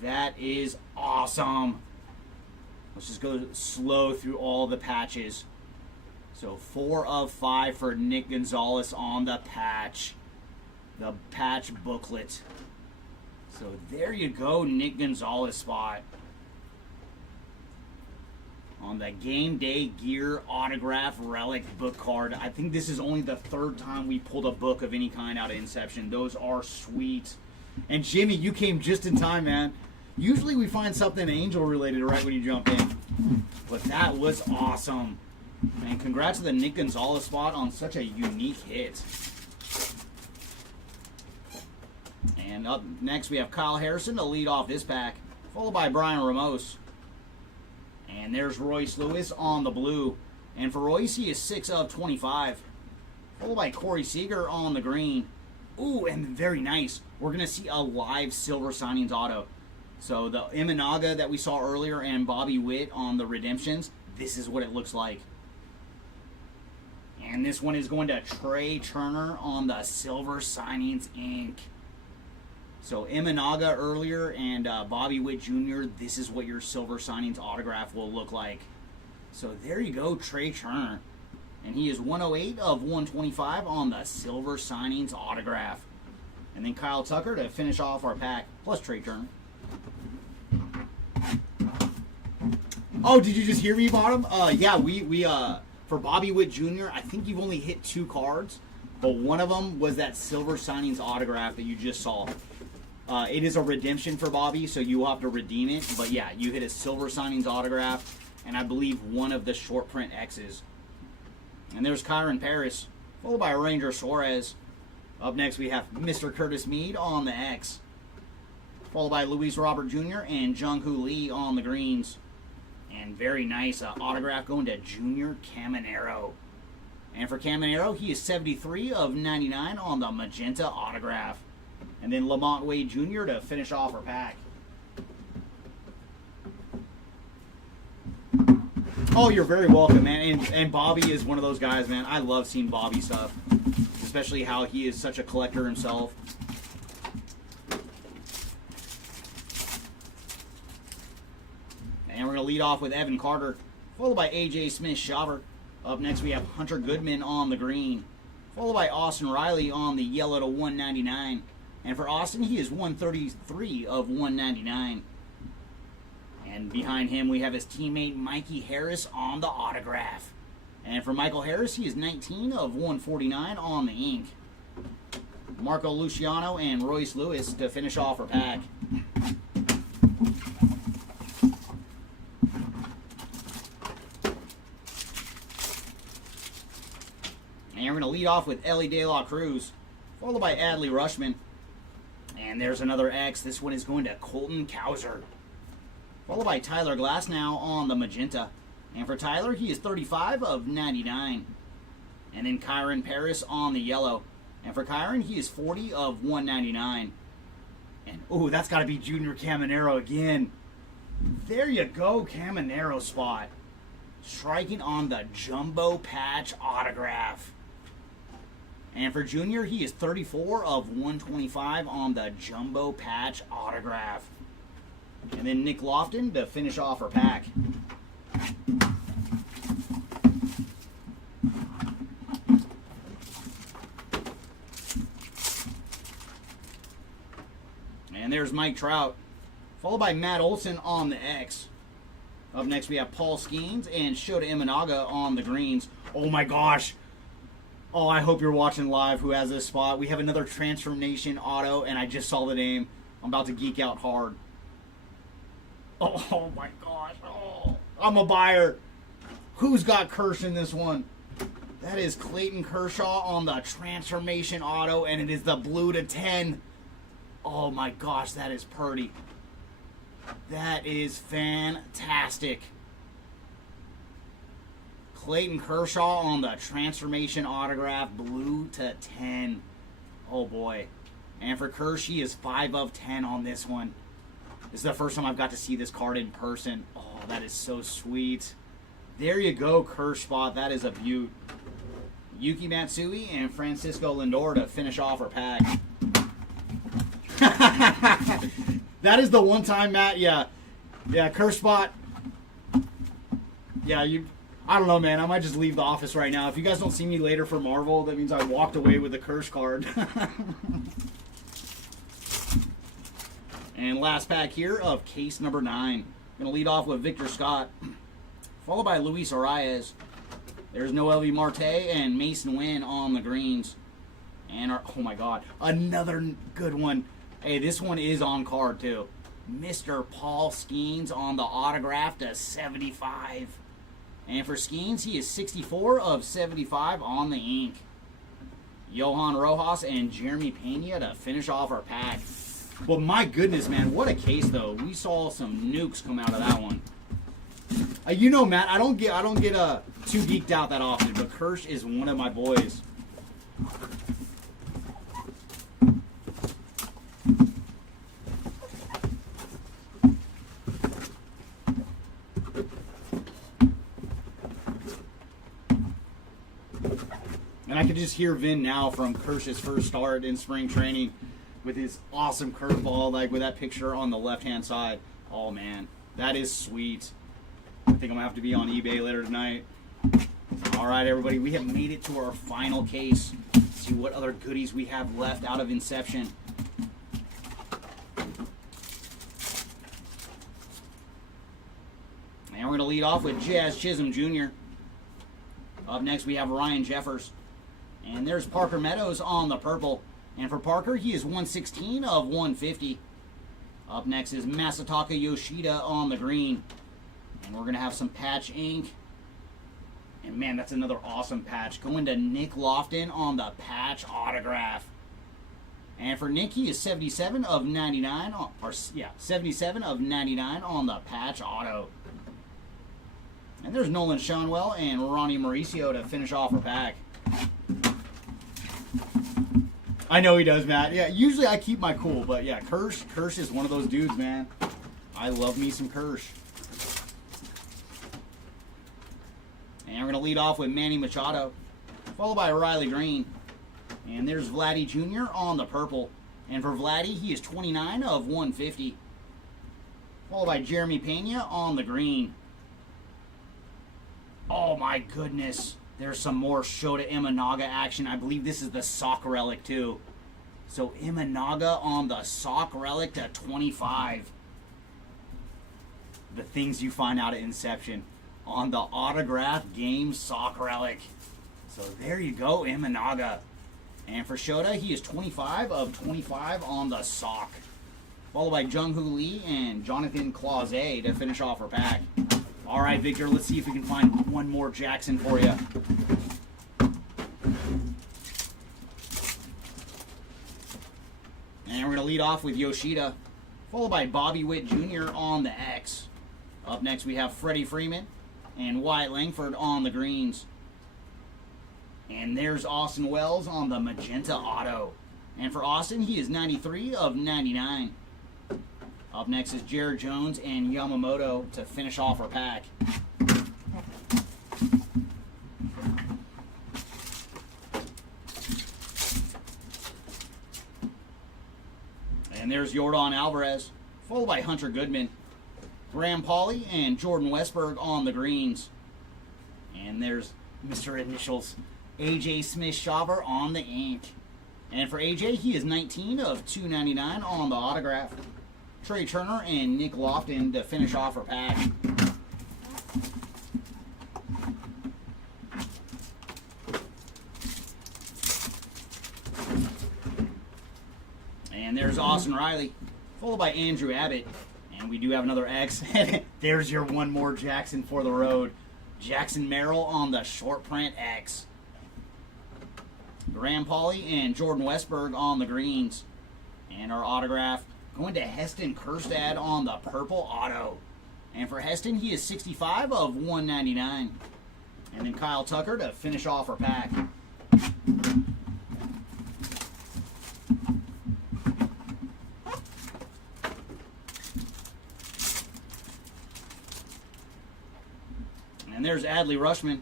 That is awesome. Let's just go slow through all the patches. So 4 of 5 for Nick Gonzalez on the patch. The patch booklet. So there you go, Nick Gonzalez spot. On the Game Day Gear Autograph Relic book card. I think this is only the 3rd time we pulled a book of any kind out of Inception. Those are sweet. And Jimmy, you came just in time, man. Usually we find something Angel related right when you jump in. But that was awesome. And congrats to the Nick Gonzalez spot on such a unique hit. And up next we have Kyle Harrison to lead off this pack, followed by Brian Ramos. And there's Royce Lewis on the blue. And for Royce, he is 6 of 25. Followed by Corey Seager on the green. Ooh, and very nice. We're going to see a live silver signings auto. So the Imanaga that we saw earlier and Bobby Witt on the redemptions, this is what it looks like. And this one is going to Trey Turner on the silver signings ink. So Imanaga earlier and Bobby Witt Jr., this is what your silver signings autograph will look like. So there you go, Trey Turner. And he is 108 of 125 on the silver signings autograph. And then Kyle Tucker to finish off our pack, plus Trey Turner. Oh, did you just hear me, Bottom? Yeah, we for Bobby Witt Jr., I think you've only hit 2 cards, but one of them was that silver signings autograph that you just saw. It is a redemption for Bobby, so you will have to redeem it. But yeah, you hit a silver signings autograph, and I believe one of the short print X's. And there's Kyron Paris, followed by Ranger Suarez. Up next, we have Mr. Curtis Mead on the X, followed by Luis Robert Jr. and Jung-Hoo Lee on the greens. And very nice autograph going to Junior Caminero. And for Caminero, he is 73 of 99 on the magenta autograph. And then Lamont Wade Jr. to finish off our pack. Oh, you're very welcome, man. And Bobby is one of those guys, man. I love seeing Bobby stuff, especially how he is such a collector himself. And we're going to lead off with Evan Carter, followed by A.J. Smith-Shawver. Up next, we have Hunter Goodman on the green, followed by Austin Riley on the yellow to 199. And for Austin, he is 133 of 199. And behind him, we have his teammate Mikey Harris on the autograph. And for Michael Harris, he is 19 of 149 on the ink. Marco Luciano and Royce Lewis to finish off our pack. And we're going to lead off with Ellie De La Cruz, followed by Adley Rushman. And there's another X. This one is going to Colton Cowser, followed by Tyler Glasnow on the magenta. And for Tyler, he is 35 of 99. And then Kyron Paris on the yellow. And for Kyron, he is 40 of 199. And, ooh, that's got to be Junior Caminero again. There you go, Caminero spot. Striking on the jumbo patch autograph. And for Junior, he is 34 of 125 on the jumbo patch autograph. And then Nick Lofton to finish off our pack. And there's Mike Trout, followed by Matt Olson on the X. Up next, we have Paul Skeens and Shota Imanaga on the greens. Oh my gosh. Oh, I hope you're watching live who has this spot. We have another Transformation auto, and I just saw the name. I'm about to geek out hard. Oh my gosh. Oh, I'm a buyer. Who's got Kersh in this one? That is Clayton Kershaw on the Transformation auto, and it is the blue to 10. Oh my gosh, that is pretty. That is fantastic. Clayton Kershaw on the Transformation autograph, blue to 10. Oh boy. And for Kersh, he is 5 of 10 on this one. This is the first time I've got to see this card in person. Oh, that is so sweet. There you go, Kersh spot. That is a beaut. Yuki Matsui and Francisco Lindor to finish off our pack. That is the one time, Matt. Yeah, Kersh spot. Yeah, I don't know, man. I might just leave the office right now. If you guys don't see me later for Marvel, that means I walked away with the Kersh card. And last pack here of case number 9. Going to lead off with Victor Scott, followed by Luis Arias. There's Noelvi Marte and Mason Wynn on the greens. And oh my God, another good one. Hey, this one is on card too. Mr. Paul Skeens on the autograph to 75. And for Skeens, he is 64 of 75 on the ink. Johan Rojas and Jeremy Pena to finish off our pack. Well, my goodness, man, what a case though. We saw some nukes come out of that one. You know, Matt, I don't get too geeked out that often, but Kersh is one of my boys. And I can just hear Vin now from Kersh's first start in spring training with his awesome curveball, like with that picture on the left-hand side. Oh, man, that is sweet. I think I'm going to have to be on eBay later tonight. All right, everybody, we have made it to our final case. Let's see what other goodies we have left out of Inception. And we're going to lead off with Jazz Chisholm Jr. Up next, we have Ryan Jeffers. And there's Parker Meadows on the purple. And for Parker, he is 116 of 150. Up next is Masataka Yoshida on the green. And we're going to have some patch ink. And man, that's another awesome patch. Going to Nick Lofton on the patch autograph. And for Nick, he is 77 of 99. 77 of 99 on the patch auto. And there's Nolan Schaunwell and Ronnie Mauricio to finish off our pack. I know he does, Matt. Yeah, usually I keep my cool, but yeah, Kersh is one of those dudes, man. I love me some Kersh. And we're going to lead off with Manny Machado, followed by Riley Green. And there's Vladdy Jr. on the purple. And for Vladdy, he is 29 of 150. Followed by Jeremy Pena on the green. Oh my goodness. There's some more Shota Imanaga action. I believe this is the sock relic too. So Imanaga on the sock relic to 25. The things you find out at Inception on the autograph game sock relic. So there you go, Imanaga. And for Shota, he is 25 of 25 on the sock. Followed by Jung-Hoo Lee and Jonathan Clauset to finish off our pack. All right, Victor, let's see if we can find one more Jackson for you. And we're going to lead off with Yoshida, followed by Bobby Witt Jr. on the X. Up next, we have Freddie Freeman and Wyatt Langford on the greens. And there's Austin Wells on the magenta auto. And for Austin, he is 93 of 99. Up next is Jared Jones and Yamamoto to finish off our pack. And there's Yordan Alvarez, followed by Hunter Goodman, Graham Pauley, and Jordan Westberg on the greens. And there's Mr. Initials, AJ Smith-Shawver on the ink. And for AJ, he is 19 of 299 on the autograph. Trey Turner and Nick Lofton to finish off our pack. And there's Austin Riley, followed by Andrew Abbott. And we do have another X. There's your one more Jackson for the road. Jackson Merrill on the short print X. Graham Pauley and Jordan Westberg on the greens. And our autograph going to Heston Kjerstad on the purple auto. And for Heston, he is 65 of 199. And then Kyle Tucker to finish off our pack. And there's Adley Rutschman,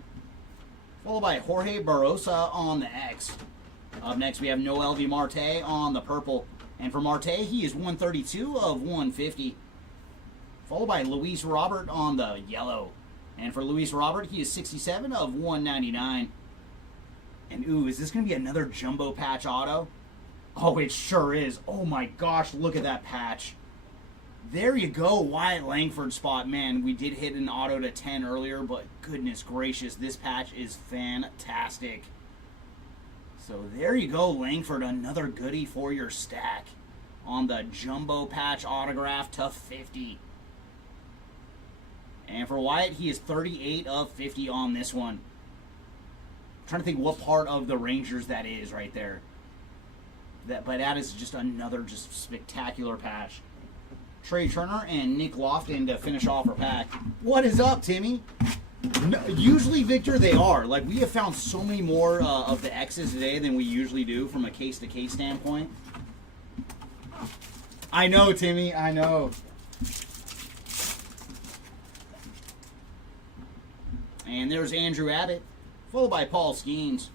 followed by Jorge Barrosa on the X. Up next, we have Noel V. Marte on the purple. And for Marte, he is 132 of 150. Followed by Luis Robert on the yellow. And for Luis Robert, he is 67 of 199. And ooh, is this going to be another jumbo patch auto? Oh, it sure is. Oh my gosh, look at that patch. There you go, Wyatt Langford spot. Man, we did hit an auto to 10 earlier, but goodness gracious, this patch is fantastic. So there you go, Langford, another goodie for your stack on the jumbo patch autograph to 50. And for Wyatt, he is 38 of 50 on this one. I'm trying to think what part of the Rangers that is right there. But that is just another just spectacular patch. Trey Turner and Nick Lofton to finish off our pack. What is up, Timmy? No, usually, Victor, they are. Like, we have found so many more of the X's today than we usually do from a case-to-case standpoint. I know, Timmy. I know. And there's Andrew Abbott, followed by Paul Skeens.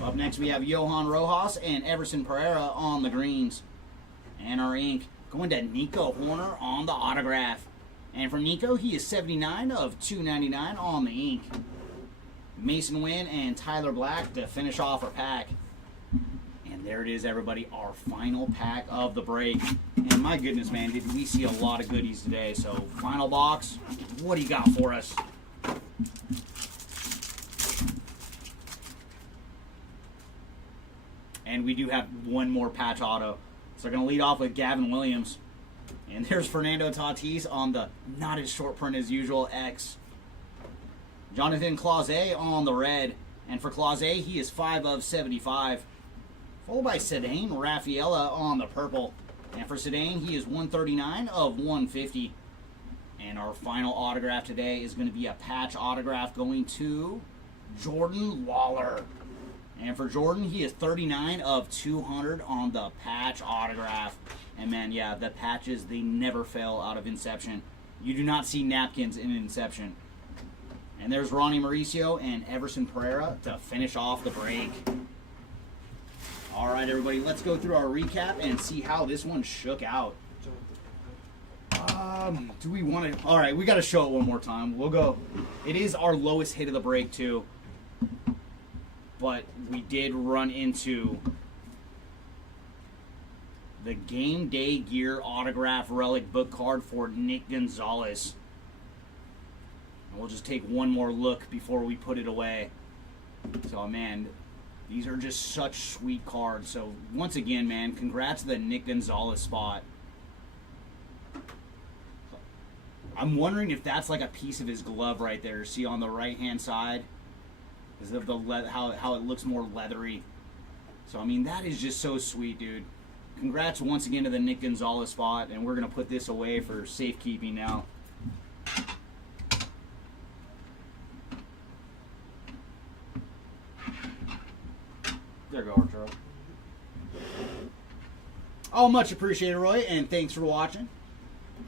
Up next, we have Johan Rojas and Everson Pereira on the greens. And our ink going to Nico Horner on the autograph. And for Nico, he is 79 of 299 on the ink. Mason Wynn and Tyler Black to finish off our pack. And there it is, everybody, our final pack of the break. And my goodness, man, did we see a lot of goodies today. So, final box, what do you got for us? And we do have one more patch auto. So we're going to lead off with Gavin Williams. And there's Fernando Tatis on the not as short print as usual X. Jonathan Clase on the red. And for Clase, he is 5 of 75. Followed by Cedane Rafaela on the purple. And for Cedane, he is 139 of 150. And our final autograph today is going to be a patch autograph going to Jordan Lawler. And for Jordan, he is 39 of 200 on the patch autograph. And man, yeah, the patches, they never fail out of Inception. You do not see napkins in Inception. And there's Ronnie Mauricio and Everson Pereira to finish off the break. All right, everybody, let's go through our recap and see how this one shook out. Do we want to? All right, we got to show it one more time. We'll go. It is our lowest hit of the break, too. But we did run into the Game Day Gear autograph relic book card for Nick Gonzalez. And we'll just take one more look before we put it away. So, man, these are just such sweet cards. So, once again, man, congrats to the Nick Gonzalez spot. I'm wondering if that's like a piece of his glove right there. See on the right-hand side? Because of the how it looks more leathery. So, I mean, that is just so sweet, dude. Congrats once again to the Nick Gonzalez spot, and we're going to put this away for safekeeping now. There you go, Arturo. Oh, much appreciated, Roy, and thanks for watching.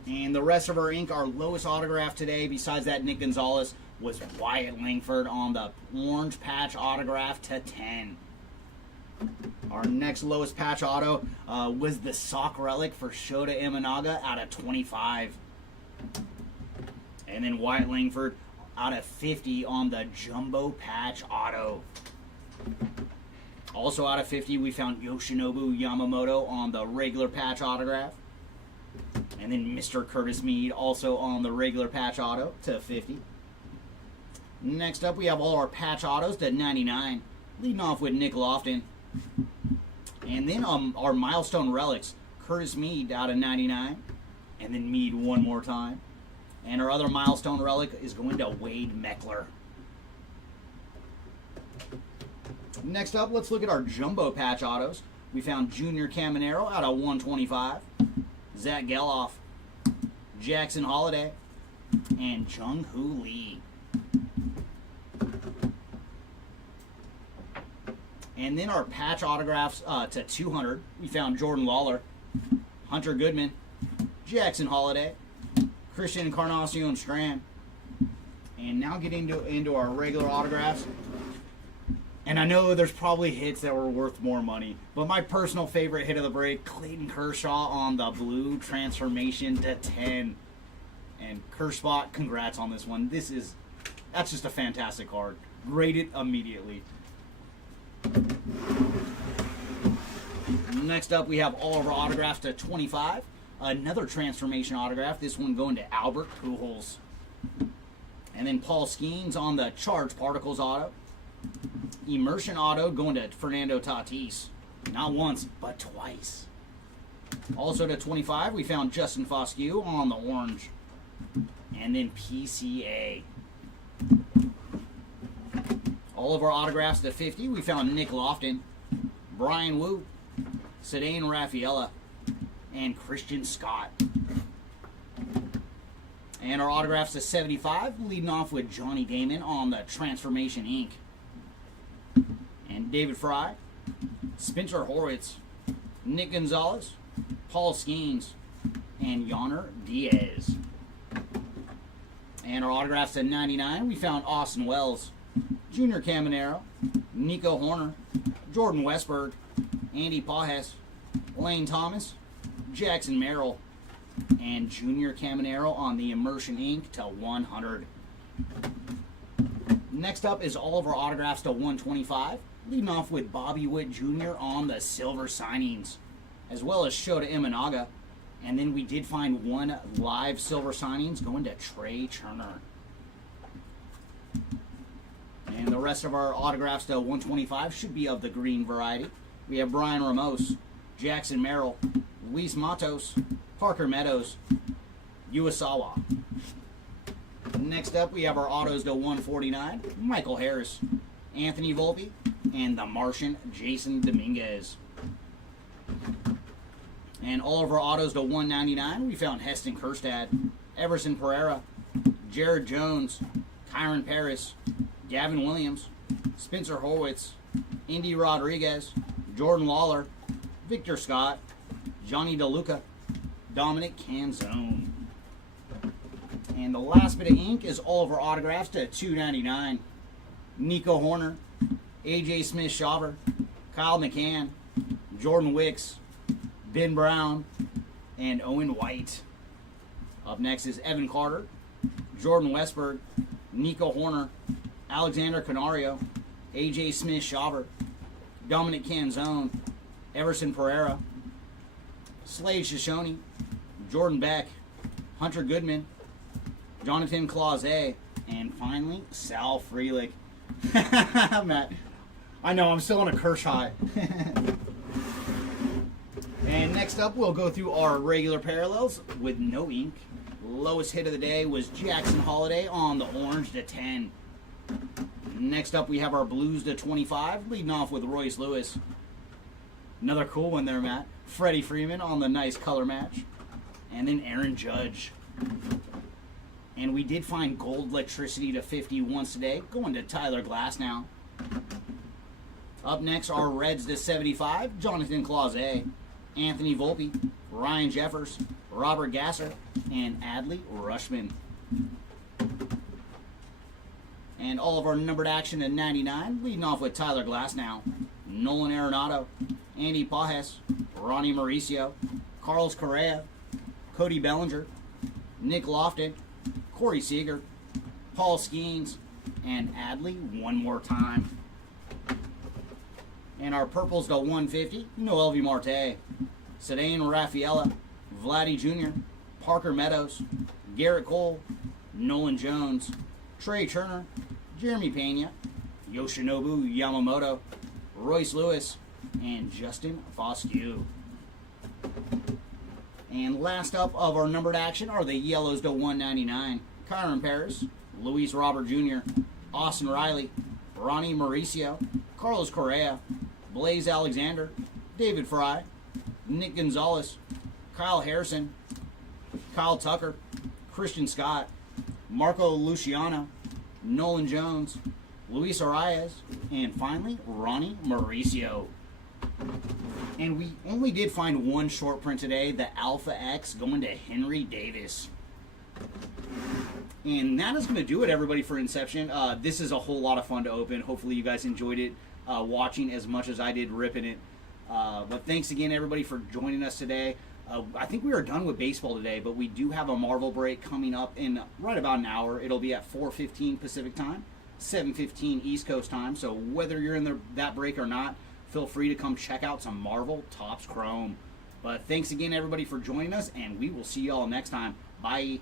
And the rest of our ink, our lowest autograph today, besides that Nick Gonzalez, was Wyatt Langford on the orange patch autograph to 10. Our next lowest patch auto was the sock relic for Shota Imanaga out of 25. And then Wyatt Langford out of 50 on the jumbo patch auto. Also out of 50, we found Yoshinobu Yamamoto on the regular patch autograph. And then Mr. Curtis Mead also on the regular patch auto to 50. Next up, we have all our patch autos to 99. Leading off with Nick Lofton. And then our milestone relics, Curtis Mead out of 99. And then Mead one more time. And our other milestone relic is going to Wade Meckler. Next up, let's look at our jumbo patch autos. We found Junior Caminero out of 125. Zach Geloff, Jackson Holiday, and Jung Hoo Lee. And then our patch autographs to 200. We found Jordan Lawler, Hunter Goodman, Jackson Holiday, Christian Encarnacion Strand. And now getting into our regular autographs. And I know there's probably hits that were worth more money, but my personal favorite hit of the break, Clayton Kershaw on the blue transformation to 10. And Kershaw, congrats on this one. That's just a fantastic card. Grade it immediately. Next up, we have all of our autographs to 25. Another transformation autograph. This one going to Albert Pujols. And then Paul Skeens on the Charged Particles auto. Immersion auto going to Fernando Tatis. Not once, but twice. Also to 25, we found Justin Foscue on the orange. And then PCA. All of our autographs to 50, we found Nick Lofton, Brian Wu, Cedane Rafaela, and Christian Scott. And our autographs to 75, leading off with Johnny Damon on the Transformation Inc. And David Fry, Spencer Horwitz, Nick Gonzalez, Paul Skeens, and Yonner Diaz. And our autographs to 99, we found Austin Wells, Junior Caminero, Nico Horner, Jordan Westberg, Andy Pajes, Lane Thomas, Jackson Merrill, and Junior Caminero on the Immersion Inc. to 100. Next up is all of our autographs to 125, leading off with Bobby Witt Jr. on the silver signings, as well as Shota Imanaga. And then we did find one live silver signings going to Trey Turner. And the rest of our autographs to 125 should be of the green variety. We have Brian Ramos, Jackson Merrill, Luis Matos, Parker Meadows, Uesawa. Next up, we have our autos to 149, Michael Harris, Anthony Volpe, and the Martian, Jason Dominguez. And all of our autos to 199, we found Heston Kjerstad, Everson Pereira, Jared Jones, Kyron Paris, Gavin Williams, Spencer Horwitz, Indy Rodriguez, Jordan Lawler, Victor Scott, Johnny DeLuca, Dominic Canzone. And the last bit of ink is all of our autographs to 299. Nico Horner, AJ Smith-Shawver, Kyle McCann, Jordan Wicks, Ben Brown, and Owen White. Up next is Evan Carter, Jordan Westberg, Nico Horner, Alexander Canario, AJ Smith-Shawver, Dominic Canzone, Everson Pereira, Slade Shoshone, Jordan Beck, Hunter Goodman, Jonathan Clauset, and finally, Sal Frelick. Matt, I know, I'm still on a Kershaw. And next up, we'll go through our regular parallels with no ink. Lowest hit of the day was Jackson Holiday on the orange to 10. Next up, we have our blues to 25, leading off with Royce Lewis. Another cool one there, Matt. Freddie Freeman on the nice color match. And then Aaron Judge. And we did find gold electricity to 50 once today, going to Tyler Glasnow. Up next are reds to 75, Jonathan Clauset, Anthony Volpe, Ryan Jeffers, Robert Gasser, and Adley Rushman. And all of our numbered action at 99, leading off with Tyler Glasnow, Nolan Arenado, Andy Pajes, Ronnie Mauricio, Carlos Correa, Cody Bellinger, Nick Lofton, Corey Seager, Paul Skeens, and Adley one more time. And our purples to 150, Noel V. Marte, Cedane Rafaela, Vladdy Jr., Parker Meadows, Garrett Cole, Nolan Jones, Trey Turner, Jeremy Pena, Yoshinobu Yamamoto, Royce Lewis, and Justin Foscue. And last up of our numbered action are the yellows to 199. Kyron Paris, Luis Robert Jr., Austin Riley, Ronnie Mauricio, Carlos Correa, Blaze Alexander, David Fry, Nick Gonzalez, Kyle Harrison, Kyle Tucker, Christian Scott, Marco Luciano, Nolan Jones, Luis Arias, and finally, Ronnie Mauricio. And we only did find one short print today, the Alpha X going to Henry Davis. And that is going to do it, everybody, for Inception. This is a whole lot of fun to open. Hopefully you guys enjoyed it, watching as much as I did ripping it. But thanks again, everybody, for joining us today. I think we are done with baseball today, but we do have a Marvel break coming up in right about an hour. It'll be at 4:15 Pacific time, 7:15 East Coast time. So whether you're in that break or not, feel free to come check out some Marvel Topps Chrome. But thanks again, everybody, for joining us, and we will see you all next time. Bye.